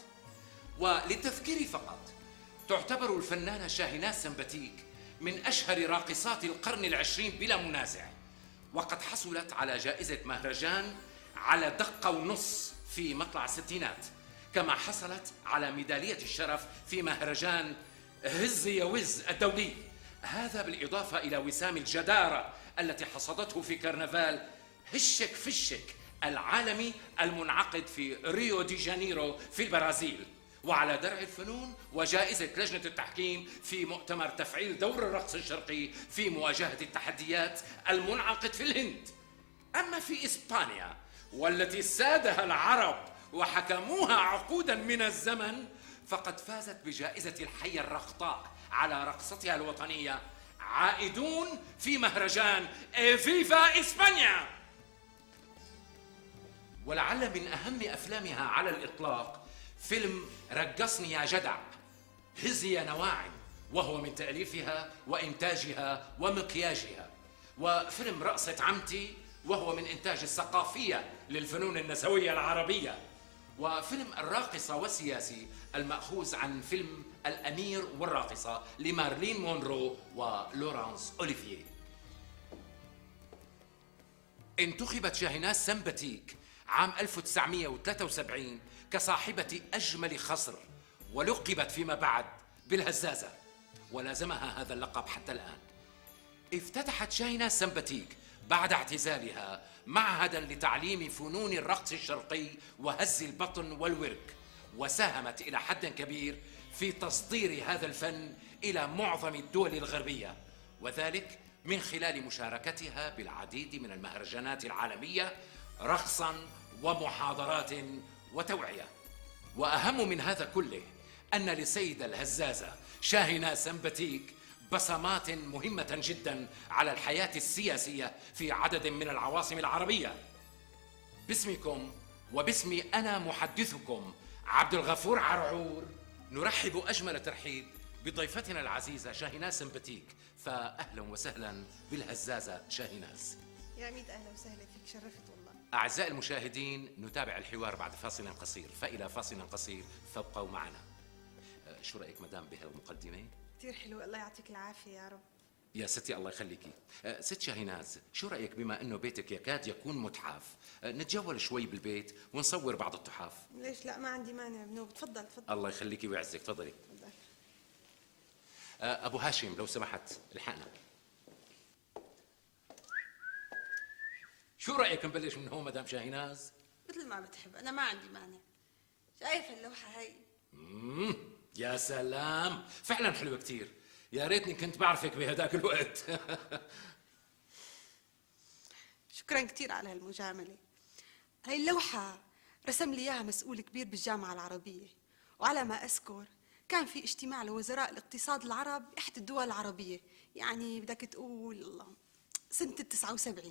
وللتذكير فقط، تعتبر الفنانة شاهنة سمباتيك من أشهر راقصات القرن العشرين بلا منازع، وقد حصلت على جائزة مهرجان على دقة ونص في مطلع الستينات، كما حصلت على ميدالية الشرف في مهرجان هز يا وز الدولي، هذا بالإضافة إلى وسام الجدارة التي حصدته في كرنفال هشك فشك العالمي المنعقد في ريو دي جانيرو في البرازيل، وعلى درع الفنون وجائزة لجنة التحكيم في مؤتمر تفعيل دور الرقص الشرقي في مواجهة التحديات المنعقد في الهند. أما في إسبانيا والتي سادها العرب وحكموها عقودا من الزمن، فقد فازت بجائزة الحية الرخطاء على رقصتها الوطنية، عائدون في مهرجان فيفا إسبانيا. ولعل من أهم أفلامها على الإطلاق فيلم رقصني يا جدع، هز يا نواعم، وهو من تأليفها وإنتاجها ومكياجها، وفيلم رقصة عمتي، وهو من إنتاج الثقافية للفنون النسوية العربية، وفيلم الراقصة والسياسي المأخوذ عن فيلم الأمير والراقصة لمارلين مونرو ولورانس أوليفييه. انتخبت شاهناز سمباتيك عام 1973 كصاحبة أجمل خصر، ولقبت فيما بعد بالهزازة، ولازمها هذا اللقب حتى الآن. افتتحت شاهناز سمباتيك بعد اعتزالها معهدا لتعليم فنون الرقص الشرقي وهز البطن والورك، وساهمت إلى حد كبير في تصدير هذا الفن إلى معظم الدول الغربية، وذلك من خلال مشاركتها بالعديد من المهرجانات العالمية رقصاً ومحاضرات وتوعية. وأهم من هذا كله أن للسيدة الهزازة شاهنة سمباتيك بصمات مهمة جدا على الحياة السياسية في عدد من العواصم العربية. باسمكم وباسمي أنا محدثكم عبد الغفور عرعور، نرحب أجمل ترحيب بضيفتنا العزيزة شاهناز سمباتيك، فأهلا وسهلا بالهزازة شاهناز. يا عميد اهلا وسهلا فيك، شرفت والله. أعزائي المشاهدين، نتابع الحوار بعد فاصل قصير، فإلى فاصل قصير فابقوا معنا. شو رأيك مدام بهالمقدمة؟ كثير حلو، الله يعطيك العافيه يا رب. يا ستي الله يخليكي. ست شاهناز، شو رأيك بما أنه بيتك يكاد يكون متحف، نتجول شوي بالبيت ونصور بعض التحف؟ ليش لا، ما عندي مانع بنوب، تفضل تفضل. الله يخليكي ويعزك، تفضلي. أبو هاشم لو سمحت الحقنا. شو رايك نبلش من هون مدام شاهيناز؟ مثل ما بتحب، انا ما عندي مانع. شايف اللوحه هي؟ يا سلام، فعلا حلوه كثير. يا ريتني كنت بعرفك بهداك الوقت. شكرا كثير على هالمجامله. هي اللوحه رسم لي اياها مسؤول كبير بالجامعه العربيه، وعلى ما اذكر كان في اجتماع لوزراء الاقتصاد العرب باحدى الدول العربيه، يعني بدك تقول الله سنه ال79.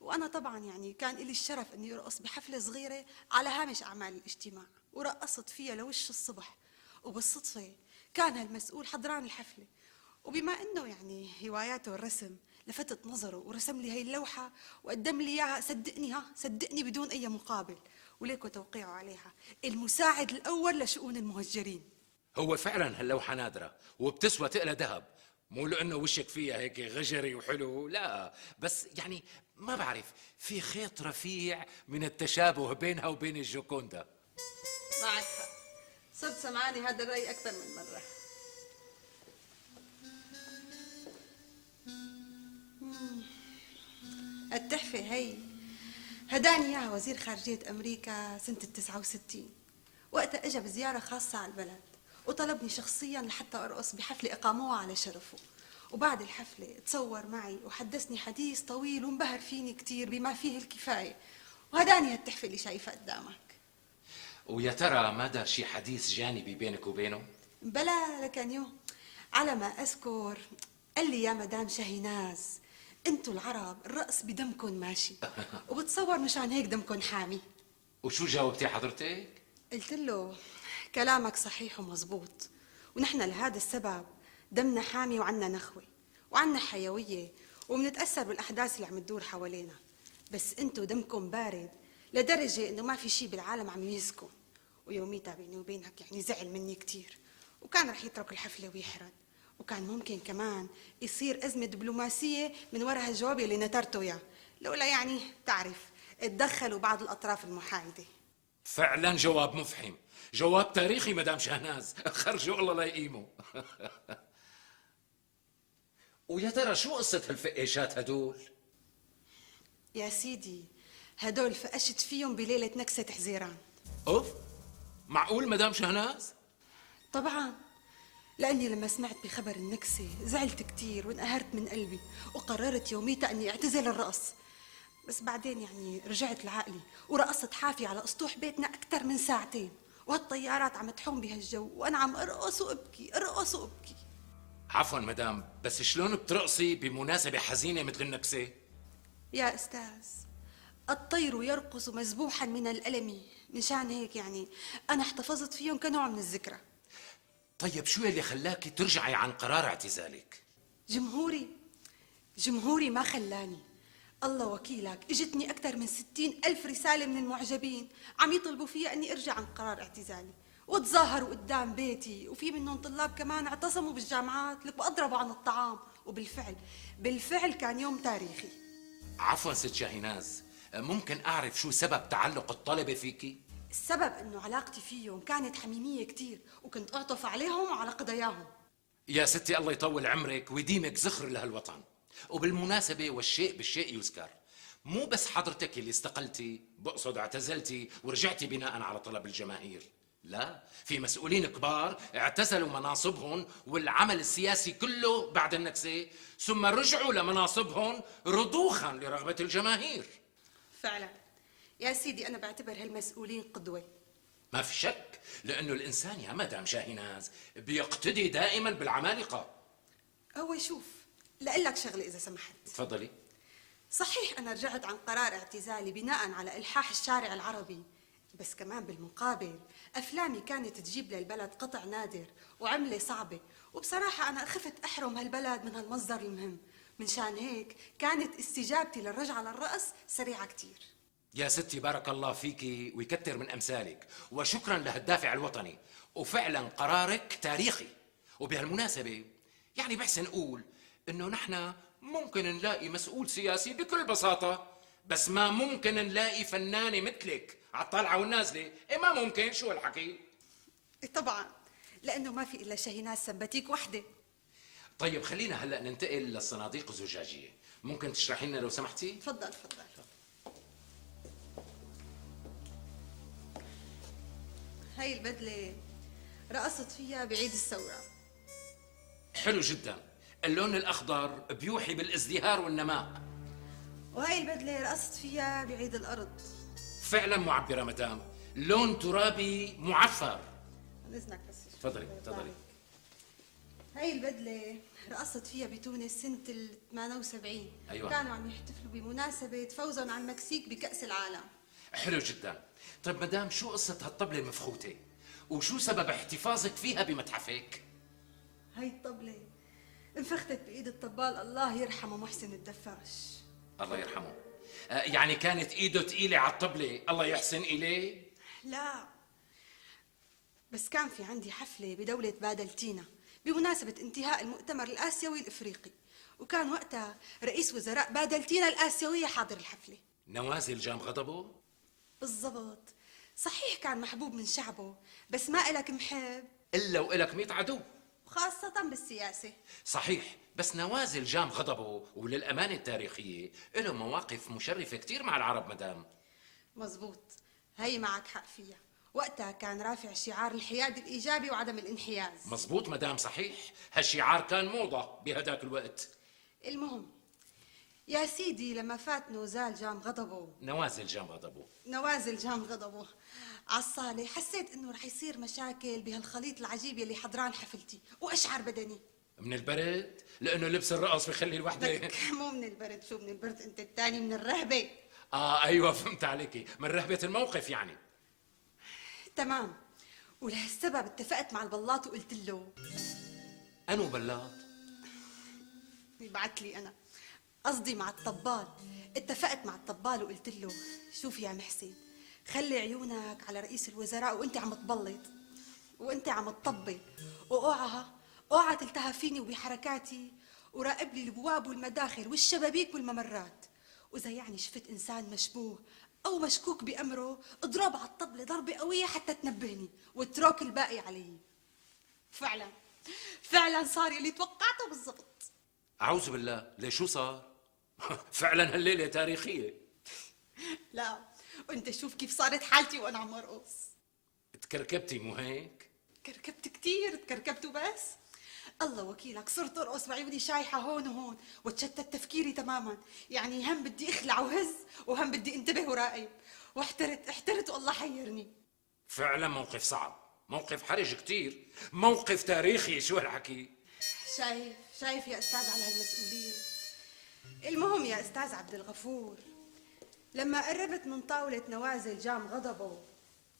وانا طبعا يعني كان لي الشرف اني ارقص بحفله صغيره على هامش اعمال الاجتماع، ورقصت فيها لوش الصبح. وبالصدفه كان هالمسؤول حضران الحفله، وبما انه يعني هواياته الرسم لفتت نظره ورسم لي هي اللوحه وقدم لي اياها. صدقني بدون اي مقابل، وليكو توقيعه عليها المساعد الاول لشؤون المهجرين. هو فعلا هاللوحه نادره وبتسوى تقلى ذهب، مو لانه وشك فيها هيك غجري وحلو، لا، بس يعني ما بعرف، في خيط رفيع من التشابه بينها وبين الجوكوندا. معك حق، صرت سمعاني هذا الرأي أكثر من مرة. التحفة هي هداني إياها وزير خارجية أمريكا سنة ال69، وقتها إجا بزيارة خاصة على البلد وطلبني شخصيا لحتى أرقص بحفلة أقاموها على شرفه. وبعد الحفلة تصور معي وحدثني حديث طويل وانبهر فيني كتير بما فيه الكفاية، وهداني هالتحفة اللي شايفها قدامك. ويا ترى ما دار شي حديث جانبي بينك وبينه؟ بلا لكن يوم على ما أذكر قال لي يا مدام شاهيناز انتوا العرب الرقص بدمكن ماشي، وبتصور مشان هيك دمكن حامي. وشو جاوبتي حضرتك؟ قلت له كلامك صحيح ومزبوط، ونحن لهذا السبب دمنا حامي وعنا نخوة وعنا حيوية ومنتأثر بالأحداث اللي عم تدور حوالينا، بس انتوا دمكم بارد لدرجة انه ما في شي بالعالم عم يميزكم. ويوميتها بيني وبينك يعني زعل مني كتير، وكان رح يترك الحفلة ويحرد، وكان ممكن كمان يصير أزمة دبلوماسية من وراء هالجواب اللي نترته إياه، لولا يعني تعرف اتدخلوا بعض الأطراف المحايدة. فعلا جواب مفحم، جواب تاريخي مدام شهناز، خرجوا الله لا يقيموا. ويا ترى شو قصة هالفقيشات هدول؟ يا سيدي هدول فقشت فيهم بليلة نكسة حزيران. اوف، معقول مدام شهناز؟ طبعا، لأني لما سمعت بخبر النكسة زعلت كتير وانقهرت من قلبي، وقررت يوميتها أني أعتزل الرقص. بس بعدين يعني رجعت لعقلي ورقصت حافي على أسطوح بيتنا أكثر من ساعتين، وهالطيارات عم تحوم بهالجو وأنا عم أرقص وأبكي أرقص وأبكي. عفوا مدام، بس شلون بترقصي بمناسبة حزينة مثل النكسة؟ يا أستاذ، الطير يرقص مذبوحا من الألم، مشان هيك يعني أنا احتفظت فيهم كنوع من الذكرى. طيب شو اللي خلاكي ترجعي عن قرار اعتزالك؟ جمهوري ما خلاني. الله وكيلك اجتني أكثر من 60,000 رسالة من المعجبين عم يطلبوا فيها أني أرجع عن قرار اعتزالي، وتظاهروا قدام بيتي، وفي منهم طلاب كمان اعتصموا بالجامعات لك وأضربوا عن الطعام. وبالفعل كان يوم تاريخي. عفوا ست شاهيناز، ممكن أعرف شو سبب تعلق الطلبة فيكي؟ السبب أنه علاقتي فيهم كانت حميمية كتير، وكنت أعطف عليهم وعلى قضاياهم. يا ستي الله يطول عمرك ويديمك زخر لهالوطن. وبالمناسبة والشيء بالشيء يذكر، مو بس حضرتك اللي استقلتي، بقصد اعتزلتي ورجعتي بناء على طلب الجماهير، لا، في مسؤولين كبار اعتزلوا مناصبهم والعمل السياسي كله بعد النكسة، ثم رجعوا لمناصبهم رضوخا لرغبة الجماهير. فعلا يا سيدي أنا بعتبر هالمسؤولين قدوة. ما في شك، لأنه الإنسان يا مدام شاهيناز بيقتدي دائما بالعمالقة. هو شوف، لأقلك شغلة إذا سمحت. تفضلي. صحيح أنا رجعت عن قرار اعتزالي بناء على إلحاح الشارع العربي، بس كمان بالمقابل أفلامي كانت تجيب للبلد قطع نادر وعملة صعبة، وبصراحة أنا خفت أحرم هالبلد من هالمصدر المهم، منشان هيك كانت استجابتي للرجعة للرقص سريعة كتير. يا ستي بارك الله فيكي ويكتر من أمثالك، وشكرا لهالدافع الوطني، وفعلا قرارك تاريخي. وبهالمناسبة يعني بحسن نقول إنه نحن ممكن نلاقي مسؤول سياسي بكل بساطة، بس ما ممكن نلاقي فنانة مثلك على الطالعة والنازلة. إيه ما ممكن، شو هالحكي؟ طبعا، لأنه ما في إلا شاهيناز سمباتيك وحدة. طيب خلينا هلأ ننتقل للصناديق الزجاجية، ممكن تشرحي لنا لو سمحتي؟ تفضل. هاي البدلة رقصت فيها بعيد الثورة. حلو جدا. اللون الأخضر بيوحي بالازدهار والنماء. وهاي البدلة رقصت فيها بعيد الأرض. فعلا معبرة مدام، لون ترابي معفر. عن إذنك بس. تفضلي تفضلي. هاي البدلة رقصت فيها بتونس سنة ال 78. أيوة. كانوا عم يحتفلوا بمناسبة فوزهم على المكسيك بكأس العالم. حلو جدا. طيب مدام، شو قصة هالطبلة المفخوتة؟ وشو سبب احتفاظك فيها بمتحفك؟ هاي الطبلة انفختت بإيد الطبال الله يرحمه محسن الدفاش. الله يرحمه. يعني كانت ايده تقيلة على الطبلة، الله يحسن إليه؟ لا، بس كان في عندي حفلة بدولة بادلتينا بمناسبة انتهاء المؤتمر الآسيوي الإفريقي، وكان وقتها رئيس وزراء بادلتينا الآسيوية حاضر الحفلة. نوازل جام غضبه؟ بالضبط. صحيح كان محبوب من شعبه، بس ما إلك محب إلا وإلك 100 عدو. وخاصة بالسياسة. صحيح، بس نوازل جام غضبه وللأمانة التاريخية له مواقف مشرفة كتير مع العرب مدام. مزبوط، هي معك حق فيها. وقتها كان رافع شعار الحياد الإيجابي وعدم الانحياز. مزبوط مدام، صحيح. هالشعار كان موضة بهداك الوقت. المهم يا سيدي، لما فات نوزال جام غضبه، نوازل جام غضبه. نوازل جام غضبه على الصالة، حسيت انه رح يصير مشاكل بهالخليط العجيب يلي حضران حفلتي واشعر بدني. من البرد؟ لأنه لبس الرقص بخلي الوحدة. مو من البرد. شو من البرد انت التاني؟ من الرهبة. أيوة فهمت عليكي، من رهبة الموقف يعني. تمام. ولهالسبب اتفقت مع البلاط وقلت له. أنو بلاط؟ بعت لي أنا، قصدي مع الطبال. اتفقت مع الطبال وقلت له شوف يا محسن، خلي عيونك على رئيس الوزراء وانت عم تبلط وانت عم تطبل، اوعى تلتهى فيني وبحركاتي، وراقب لي البواب والمداخل والشبابيك والممرات. واذا يعني شفت انسان مشبوه او مشكوك بامره، اضرب على الطبله ضربه قويه حتى تنبهني، واترك الباقي علي. فعلا صار يلي توقعته بالضبط. أعوذ بالله، ليش شو صار؟ فعلا هالليلة تاريخية. لا، وانت شوف كيف صارت حالتي وانا عم ارقص. تكركبتي مو هيك؟ كركبت كتير، تكركبت وبس. الله وكيلك، صرت ارقص بعيوني شايحه هون وهون، وتشتت تفكيري تماما. يعني هم بدي اخلع وهز، وهم بدي انتبه وراقب، واحترت والله حيرني. فعلا موقف صعب، موقف حرج كتير، موقف تاريخي. شو هالحكي؟ شايف يا استاذ على هالمسؤوليه. المهم يا استاذ عبد الغفور، لما قربت من طاوله نوازل جام غضبه،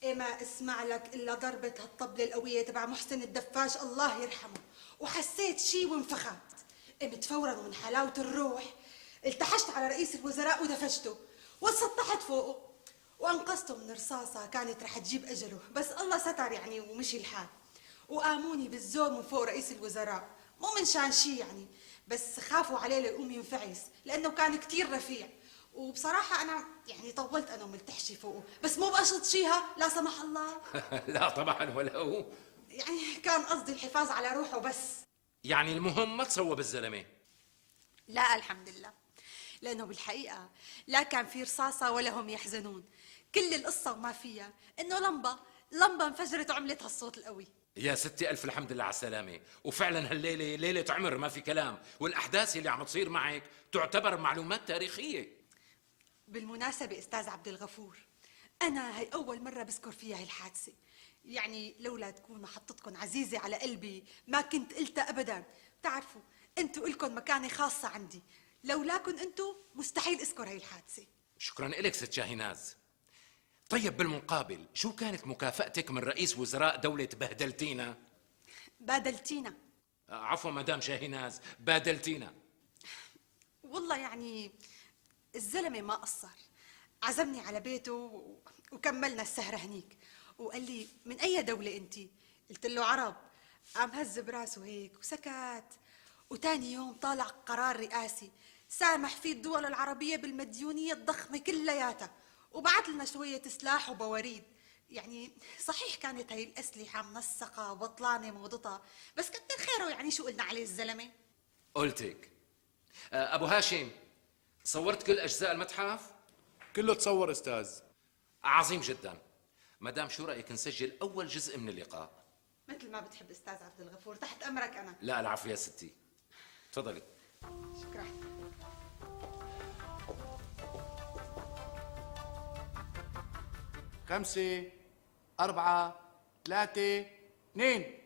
ما اسمع لك الا ضربة هالطبلة القوية تبع محسن الدفاش الله يرحمه، وحسيت شي وانفخت. قمت فورا ومن حلاوة الروح التحشت على رئيس الوزراء ودفشته واتسطحت فوقه وانقذته من رصاصة كانت رح تجيب اجله، بس الله ستر يعني ومشي الحال. وقاموني بالزور من فوق رئيس الوزراء، مو من شان شي يعني، بس خافوا عليه ليقوم ينفعس لانه كان كتير رفيع. وبصراحة أنا يعني طولت أنا وملتحشي فوقه، بس مو بقشط شيها لا سمح الله. لا طبعا، ولا هو. يعني كان قصدي الحفاظ على روحه بس. يعني المهم ما تصوب الزلمة. لا الحمد لله، لأنه بالحقيقة لا كان في رصاصة ولا هم يحزنون. كل القصة وما فيها إنه لمبة انفجرت وعملت هالصوت القوي. يا ستي ألف الحمد لله على السلامة. وفعلا هالليلة ليلة عمر ما في كلام، والأحداث اللي عم تصير معك تعتبر معلومات تاريخية. بالمناسبة أستاذ عبد الغفور، أنا هي أول مرة بذكر فيها هي الحادثة. يعني لولا تكون محطتكم عزيزة على قلبي ما كنت قلتها أبدا. بتعرفوا أنتوا إلكم مكانة خاصة عندي، لولاكن أنتوا مستحيل أذكر هي الحادثة. شكرا لك ست شاهيناز. طيب بالمقابل شو كانت مكافأتك من رئيس وزراء دولة بهدلتينا؟ بادلتينا. عفوا مدام شاهيناز، بادلتينا. والله يعني الزلمة ما قصر، عزمني على بيته وكملنا السهرة هنيك، وقال لي من أي دولة أنتي؟ قلت له عرب. قام هز براسه هيك وسكت. وتاني يوم طالع قرار رئاسي سامح فيه الدول العربية بالمديونية الضخمة كلياتها، وبعت لنا شوية سلاح وبواريد. يعني صحيح كانت هاي الأسلحة منسقة وبطلانة موضتها، بس كتر خيره. يعني شو قلنا عليه الزلمة؟ قلتك. أبو هاشم، صورت كل أجزاء المتحف؟ كله تصور استاذ. عظيم جدا. مدام شو رايك نسجل اول جزء من اللقاء؟ مثل ما بتحب استاذ عبد الغفور، تحت امرك انا. لا العفو يا ستي، تفضلي. شكرا. خمسة 4 3 2.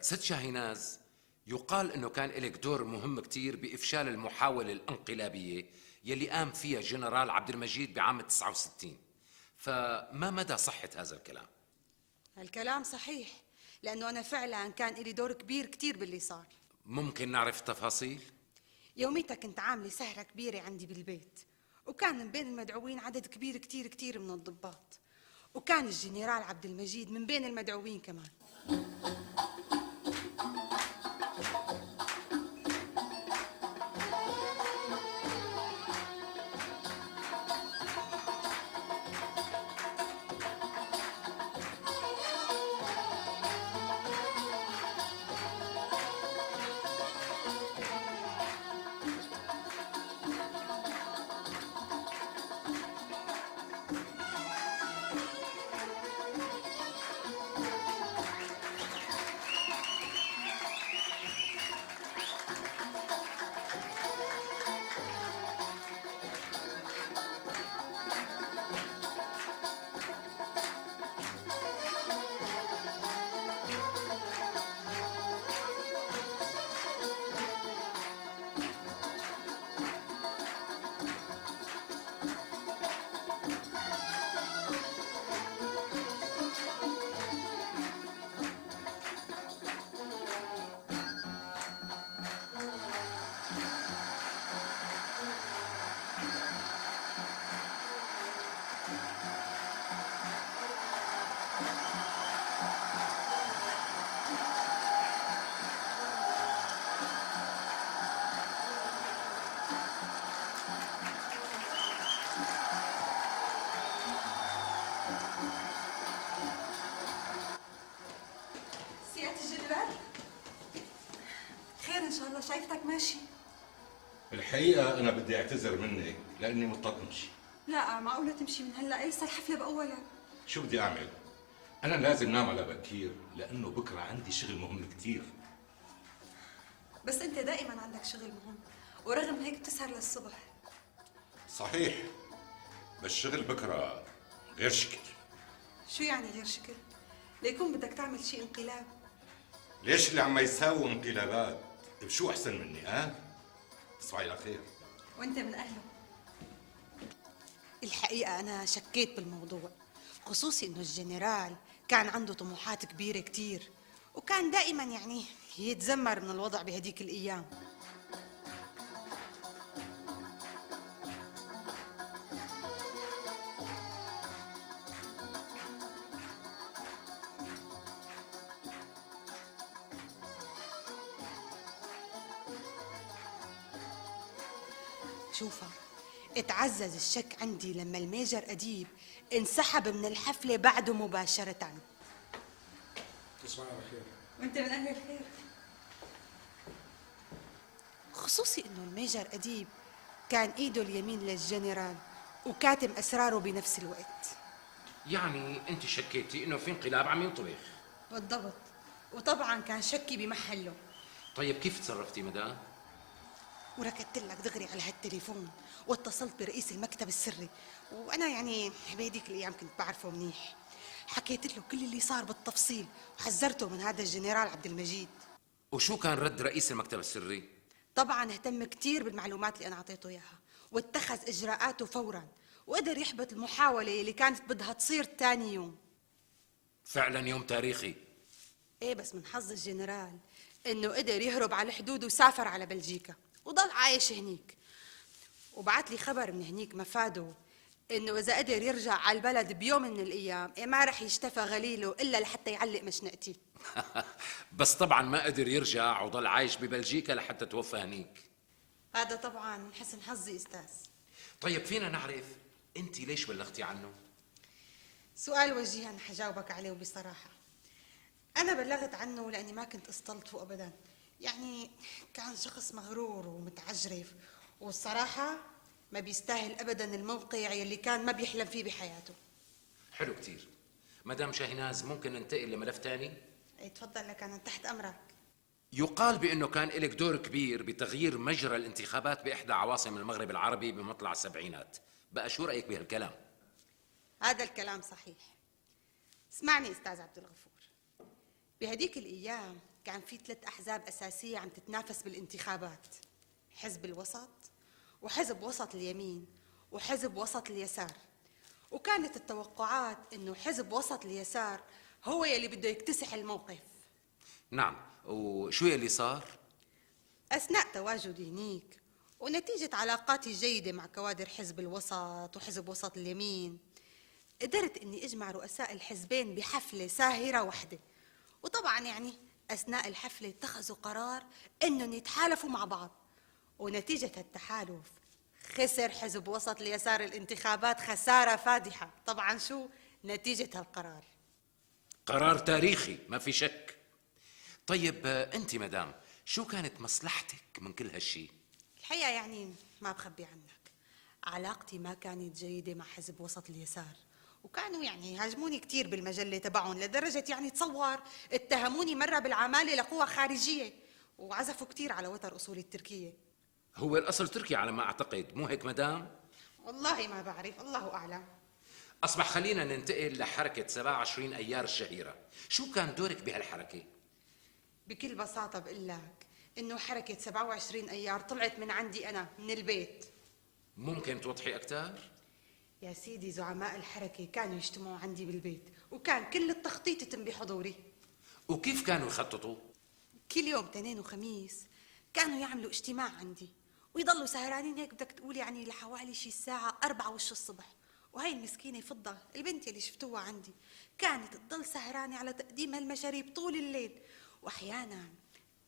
ست شاهيناز، يقال انه كان لك دور مهم كتير بافشال المحاولة الانقلابية يلي قام فيها جنرال عبد المجيد بعام 69، فما مدى صحة هذا الكلام؟ هالكلام صحيح، لانه انا فعلا كان لي دور كبير كتير باللي صار. ممكن نعرف التفاصيل؟ يوميتها كنت عاملة سهرة كبيرة عندي بالبيت، وكان من بين المدعوين عدد كبير كتير كتير من الضباط، وكان الجنرال عبد المجيد من بين المدعوين كمان. إن شاء الله شايفتك ماشي. الحقيقة أنا بدي أعتذر منك لأني مضطر أمشي. لا معقولة تمشي من هلا؟ لسه الحفلة بأولها. شو بدي أعمل؟ أنا لازم نام على بكير لأنه بكرة عندي شغل مهم كتير. بس أنت دائما عندك شغل مهم، ورغم هيك بتسهر للصبح. صحيح، بس شغل بكرة غير شكل. شو يعني غير شكل؟ ليكون بدك تعمل شيء انقلاب. ليش اللي عم يساووا انقلابات بشو أحسن مني تصبحي على خير. وأنت من أهله. الحقيقة أنا شكيت بالموضوع، خصوصي إنه الجنرال كان عنده طموحات كبيرة كتير، وكان دائما يعني يتذمر من الوضع بهديك الأيام. شوفها، اتعزز الشك عندي لما الميجر أديب انسحب من الحفلة بعده مباشرة. تصبح على خير. وانت من أهل الخير. خصوصي انه الميجر أديب كان ايده اليمين للجنرال وكاتم أسراره بنفس الوقت. يعني انت شكيتي انه في انقلاب عم ينطبخ؟ بالضبط، وطبعا كان شكي بمحله. طيب كيف تصرفتي مدام؟ وركدت لك دغري على هالتليفون واتصلت برئيس المكتب السري، وانا يعني بهديك الايام كنت بعرفه منيح. حكيت له كل اللي صار بالتفصيل وحذرته من هذا الجنرال عبد المجيد. وشو كان رد رئيس المكتب السري؟ طبعا اهتم كتير بالمعلومات اللي انا اعطيته اياها واتخذ اجراءاته فورا، وقدر يحبط المحاولة اللي كانت بدها تصير تاني يوم. فعلا يوم تاريخي. ايه بس من حظ الجنرال انه قدر يهرب على الحدود وسافر على بلجيكا وضل عايش هنيك، وبعت لي خبر من هنيك مفاده انه اذا قدر يرجع على البلد بيوم من الايام ما رح يشتفى غليله الا لحتى يعلق مشنقتي. بس طبعا ما قدر يرجع وضل عايش ببلجيكا لحتى توفى هنيك. هذا طبعا من حسن حظي استاذ. طيب فينا نعرف انت ليش بلغتي عنه؟ سؤال وجيه انا حجاوبك عليه بصراحه. انا بلغت عنه لاني ما كنت استلطفه ابدا، يعني كان شخص مغرور ومتعجرف، والصراحه ما بيستاهل ابدا الموقع يلي كان ما بيحلم فيه بحياته. حلو كتير. مدام شاهيناز ممكن ننتقل لملف تاني؟ اي تفضل، لك انا تحت امرك. يقال بأنه كان لك دور كبير بتغيير مجرى الانتخابات بإحدى عواصم المغرب العربي بمطلع السبعينات. بقى شو رأيك بهالكلام؟ هذا الكلام صحيح. اسمعني استاذ عبد الغفور، بهديك الايام كان في 3 احزاب اساسيه عم تتنافس بالانتخابات: حزب الوسط، وحزب وسط اليمين، وحزب وسط اليسار. وكانت التوقعات انه حزب وسط اليسار هو يلي بده يكتسح الموقف. نعم، وشو يلي صار؟ اثناء تواجدي هنيك ونتيجه علاقاتي الجيده مع كوادر حزب الوسط وحزب وسط اليمين، قدرت اني اجمع رؤساء الحزبين بحفله ساهره واحده. وطبعا يعني اثناء الحفله اتخذوا قرار انهم يتحالفوا مع بعض، ونتيجه التحالف خسر حزب وسط اليسار الانتخابات خساره فادحه. طبعا شو نتيجه هالقرار؟ قرار تاريخي ما في شك. طيب انت مدام شو كانت مصلحتك من كل هالشي؟ الحقيقه يعني ما بخبي عنك، علاقتي ما كانت جيده مع حزب وسط اليسار، وكانوا يعني يهاجموني كتير بالمجله تبعهم، لدرجه يعني تصور اتهموني مره بالعماله لقوى خارجيه، وعزفوا كتير على وتر اصولي التركيه. هو الأصل تركي على ما أعتقد، مو هيك مدام؟ والله ما بعرف، الله اعلم. أصبح خلينا ننتقل لحركة 27 أيار الشهيرة. شو كان دورك بهالحركة؟ بكل بساطه بقول لك انه حركه 27 ايار طلعت من عندي انا من البيت. ممكن توضحي أكثر؟ يا سيدي، زعماء الحركه كانوا يجتمعوا عندي بالبيت، وكان كل التخطيط يتم بحضوري. وكيف كانوا يخططوا؟ كل يوم تنين وخميس كانوا يعملوا اجتماع عندي، ويضلوا سهرانين هيك بدك تقول يعني لحوالي شي الساعة 4 وش الصبح. وهي المسكينة فضة البنت اللي شفتوها عندي كانت تضل سهرانة على تقديم هالمشاريب طول الليل، وأحيانا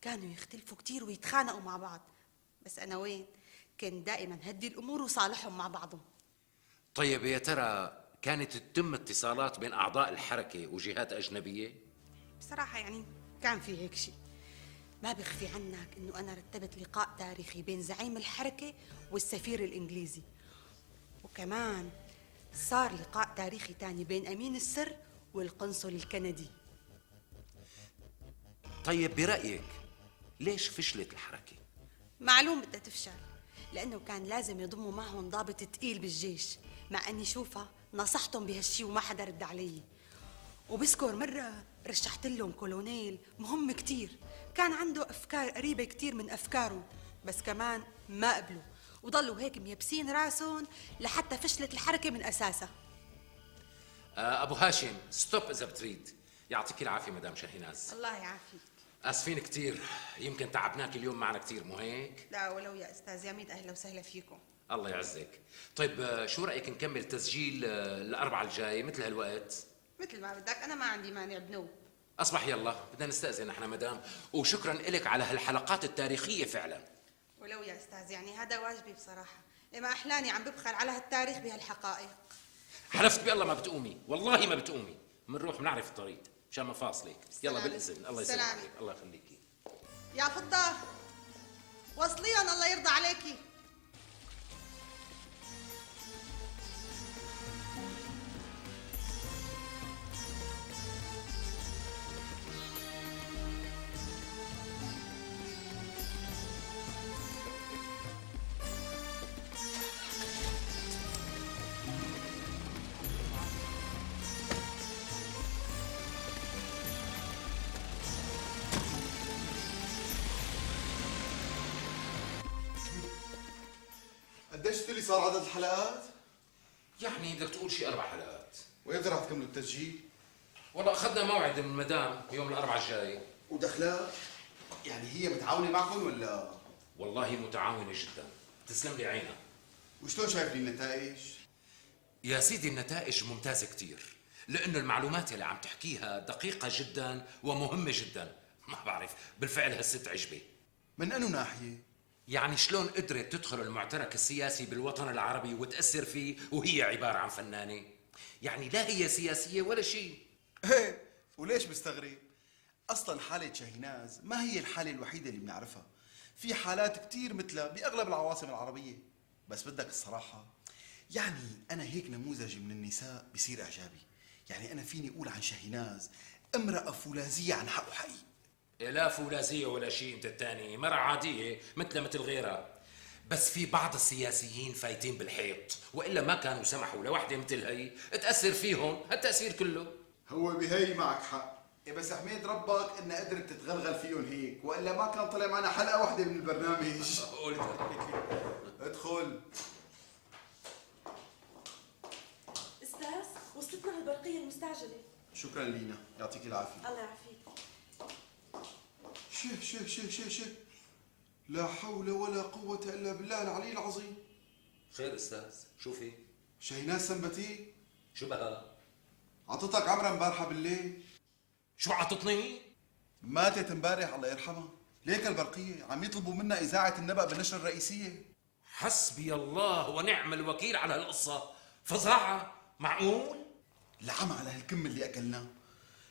كانوا يختلفوا كتير ويتخانقوا مع بعض، بس أنا وين؟ كنت دائما هدي الأمور وصالحهم مع بعضهم. طيب يا ترى كانت تتم اتصالات بين أعضاء الحركة وجهات أجنبية؟ بصراحة يعني كان في هيك شيء. ما بخفي عنك انه انا رتبت لقاء تاريخي بين زعيم الحركة والسفير الانجليزي، وكمان صار لقاء تاريخي تاني بين امين السر والقنصل الكندي. طيب برأيك ليش فشلت الحركة؟ معلوم بدها تفشل، لانه كان لازم يضموا معهم ضابط تقيل بالجيش، مع اني شوفها نصحتهم بهالشي وما حدا رد علي. وبذكر مرة رشحت لهم كولونيل مهم كتير كان عنده أفكار قريبة كتير من أفكارهم، بس كمان ما قبلوا وضلوا هيك ميبسين راسهم لحتى فشلت الحركة من أساسها. أبو هاشم ستوب إذا بتريد. يعطيك العافية مدام شاهيناز. الله يعافيك. آسفين كتير، يمكن تعبناك اليوم معنا كتير، مو هيك؟ لا ولو يا أستاذ، يا ميت أهلا وسهلا فيكم. الله يعزك. طيب شو رأيك نكمل تسجيل الأربعة الجاي مثل هالوقت؟ مثل ما بدك، أنا ما عندي مانع بنوب. أصبح يلا بدنا نستأذن نحن مدام، وشكرا لك على هالحلقات التاريخية فعلا. ولو يا أستاذ، يعني هذا واجبي بصراحة، ما أحلاني عم ببخل على هالتاريخ بهالحقائق. حلفت بالله ما بتقومي، والله ما بتقومي. بنروح بنعرف الطريق مشان مفاصلك. يلا بالإذن، الله يسلمك، الله يخليكي. يا فضة وصليهم الله يرضى عليكي. قديش قلت لي صار عدد الحلقات؟ يعني بدك تقول شي 4 حلقات. وامتى رح تكملوا التسجيل؟ والله أخذنا موعد من المدام يوم الأربعاء الجاي. ودخلها؟ يعني هي متعاونة معكم ولا؟ والله متعاونة جدا، تسلم لي عينها. وشلون شايف لي النتائج؟ يا سيدي النتائج ممتازة كتير، لأنه المعلومات اللي عم تحكيها دقيقة جدا ومهمة جدا. ما بعرف بالفعل هالست عجبة. من أنو ناحية؟ يعني شلون قدرت تدخل المعترك السياسي بالوطن العربي وتأثر فيه وهي عبارة عن فنانة؟ يعني لا هي سياسية ولا شيء. ايه، وليش مستغرب؟ أصلا حالة شاهيناز ما هي الحالة الوحيدة اللي بنعرفها، في حالات كتير مثلها بأغلب العواصم العربية. بس بدك الصراحة، يعني أنا هيك نموذج من النساء بصير إعجابي. يعني أنا فيني أقول عن شاهيناز امرأة فولاذية عن حق وحقيقي. لا فولاذية ولا شيء، انت الثاني مرة عادية مثل غيرها. بس في بعض السياسيين فايتين بالحيط، والا ما كانوا سمحوا لوحده مثل هي تاثر فيهم هالتاثير كله. هو بهي معك حق، بس حميد ربك انها قدرت تتغلغل فيهم هيك، والا ما كان طلع معنا حلقة واحدة من البرنامج. ادخل. استاذ، وصلتنا البرقية المستعجلة. شكرا لينا، يعطيك العافية. الله يعافيك. شيخ لا حول ولا قوة إلا بالله العلي العظيم. خير استاذ، شو في؟ شاهيناز سنبتي شو بها؟ عطتك عمرها امبارحة بالليل. شو عطتني؟ ماتت امبارح الله يرحمها. ليك البرقية عم يطلبوا منا إذاعة النبأ بالنشرة الرئيسية. حسبي الله ونعم الوكيل على هالقصة، فظاعة، معقول؟ العمى على هالكم اللي أكلناه.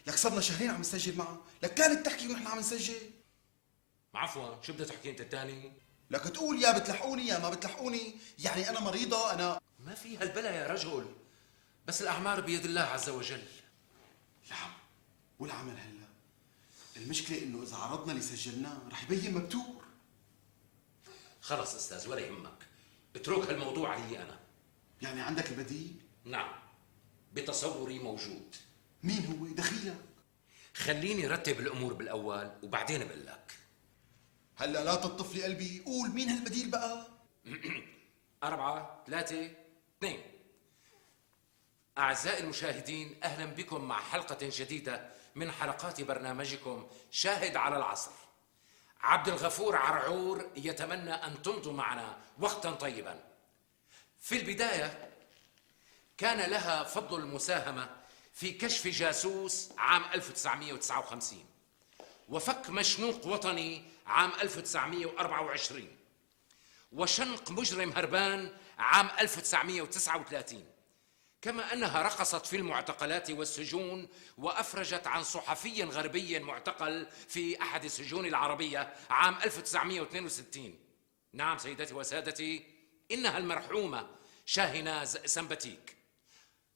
لك صرنا شهرين عم نسجل معه، لك كانت تحكي ونحن عم نسجل. عفوا، شو بدها تحكي انت الثاني؟ لك تقول يا بتلحقوني يا ما بتلحقوني، يعني أنا مريضة أنا. ما في هالبلا يا رجل، بس الأعمار بيد الله عز وجل. نعم، والعمل هلا المشكلة إنه إذا عرضنا اللي سجلناه رح يبين مبتور. خلص استاذ ولا يهمك، اترك هالموضوع علي انا. يعني عندك البديل؟ نعم، بتصوري موجود. مين هو؟ دخيلك. خليني رتب الامور بالاول وبعدين بقول لك. هلا لا تطفلي قلبي، قول مين هالبديل بقى؟ 4 3 2. أعزائي المشاهدين، أهلا بكم مع حلقة جديدة من حلقات برنامجكم شاهد على العصر. عبد الغفور عرعور يتمنى أن تمضوا معنا وقتا طيبا. في البداية كان لها فضل المساهمة في كشف جاسوس عام 1959، وفك مشنوق وطني عام 1924، وشنق مجرم هربان عام 1939، كما أنها رقصت في المعتقلات والسجون وأفرجت عن صحفي غربي معتقل في أحد السجون العربية عام 1962. نعم سيدتي وسادتي، إنها المرحومة شاهيناز سنبتيك.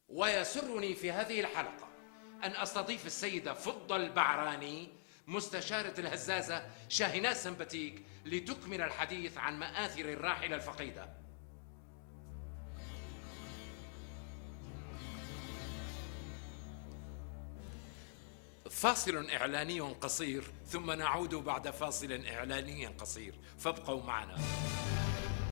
ويسرني في هذه الحلقة أن أستضيف السيدة فضة البعراني مستشارة الهزازة شاهيناز سنبتيك لتكمل الحديث عن مآثر الراحلة الفقيدة. فاصل إعلاني قصير ثم نعود بعد فاصل إعلاني قصير، فابقوا معنا.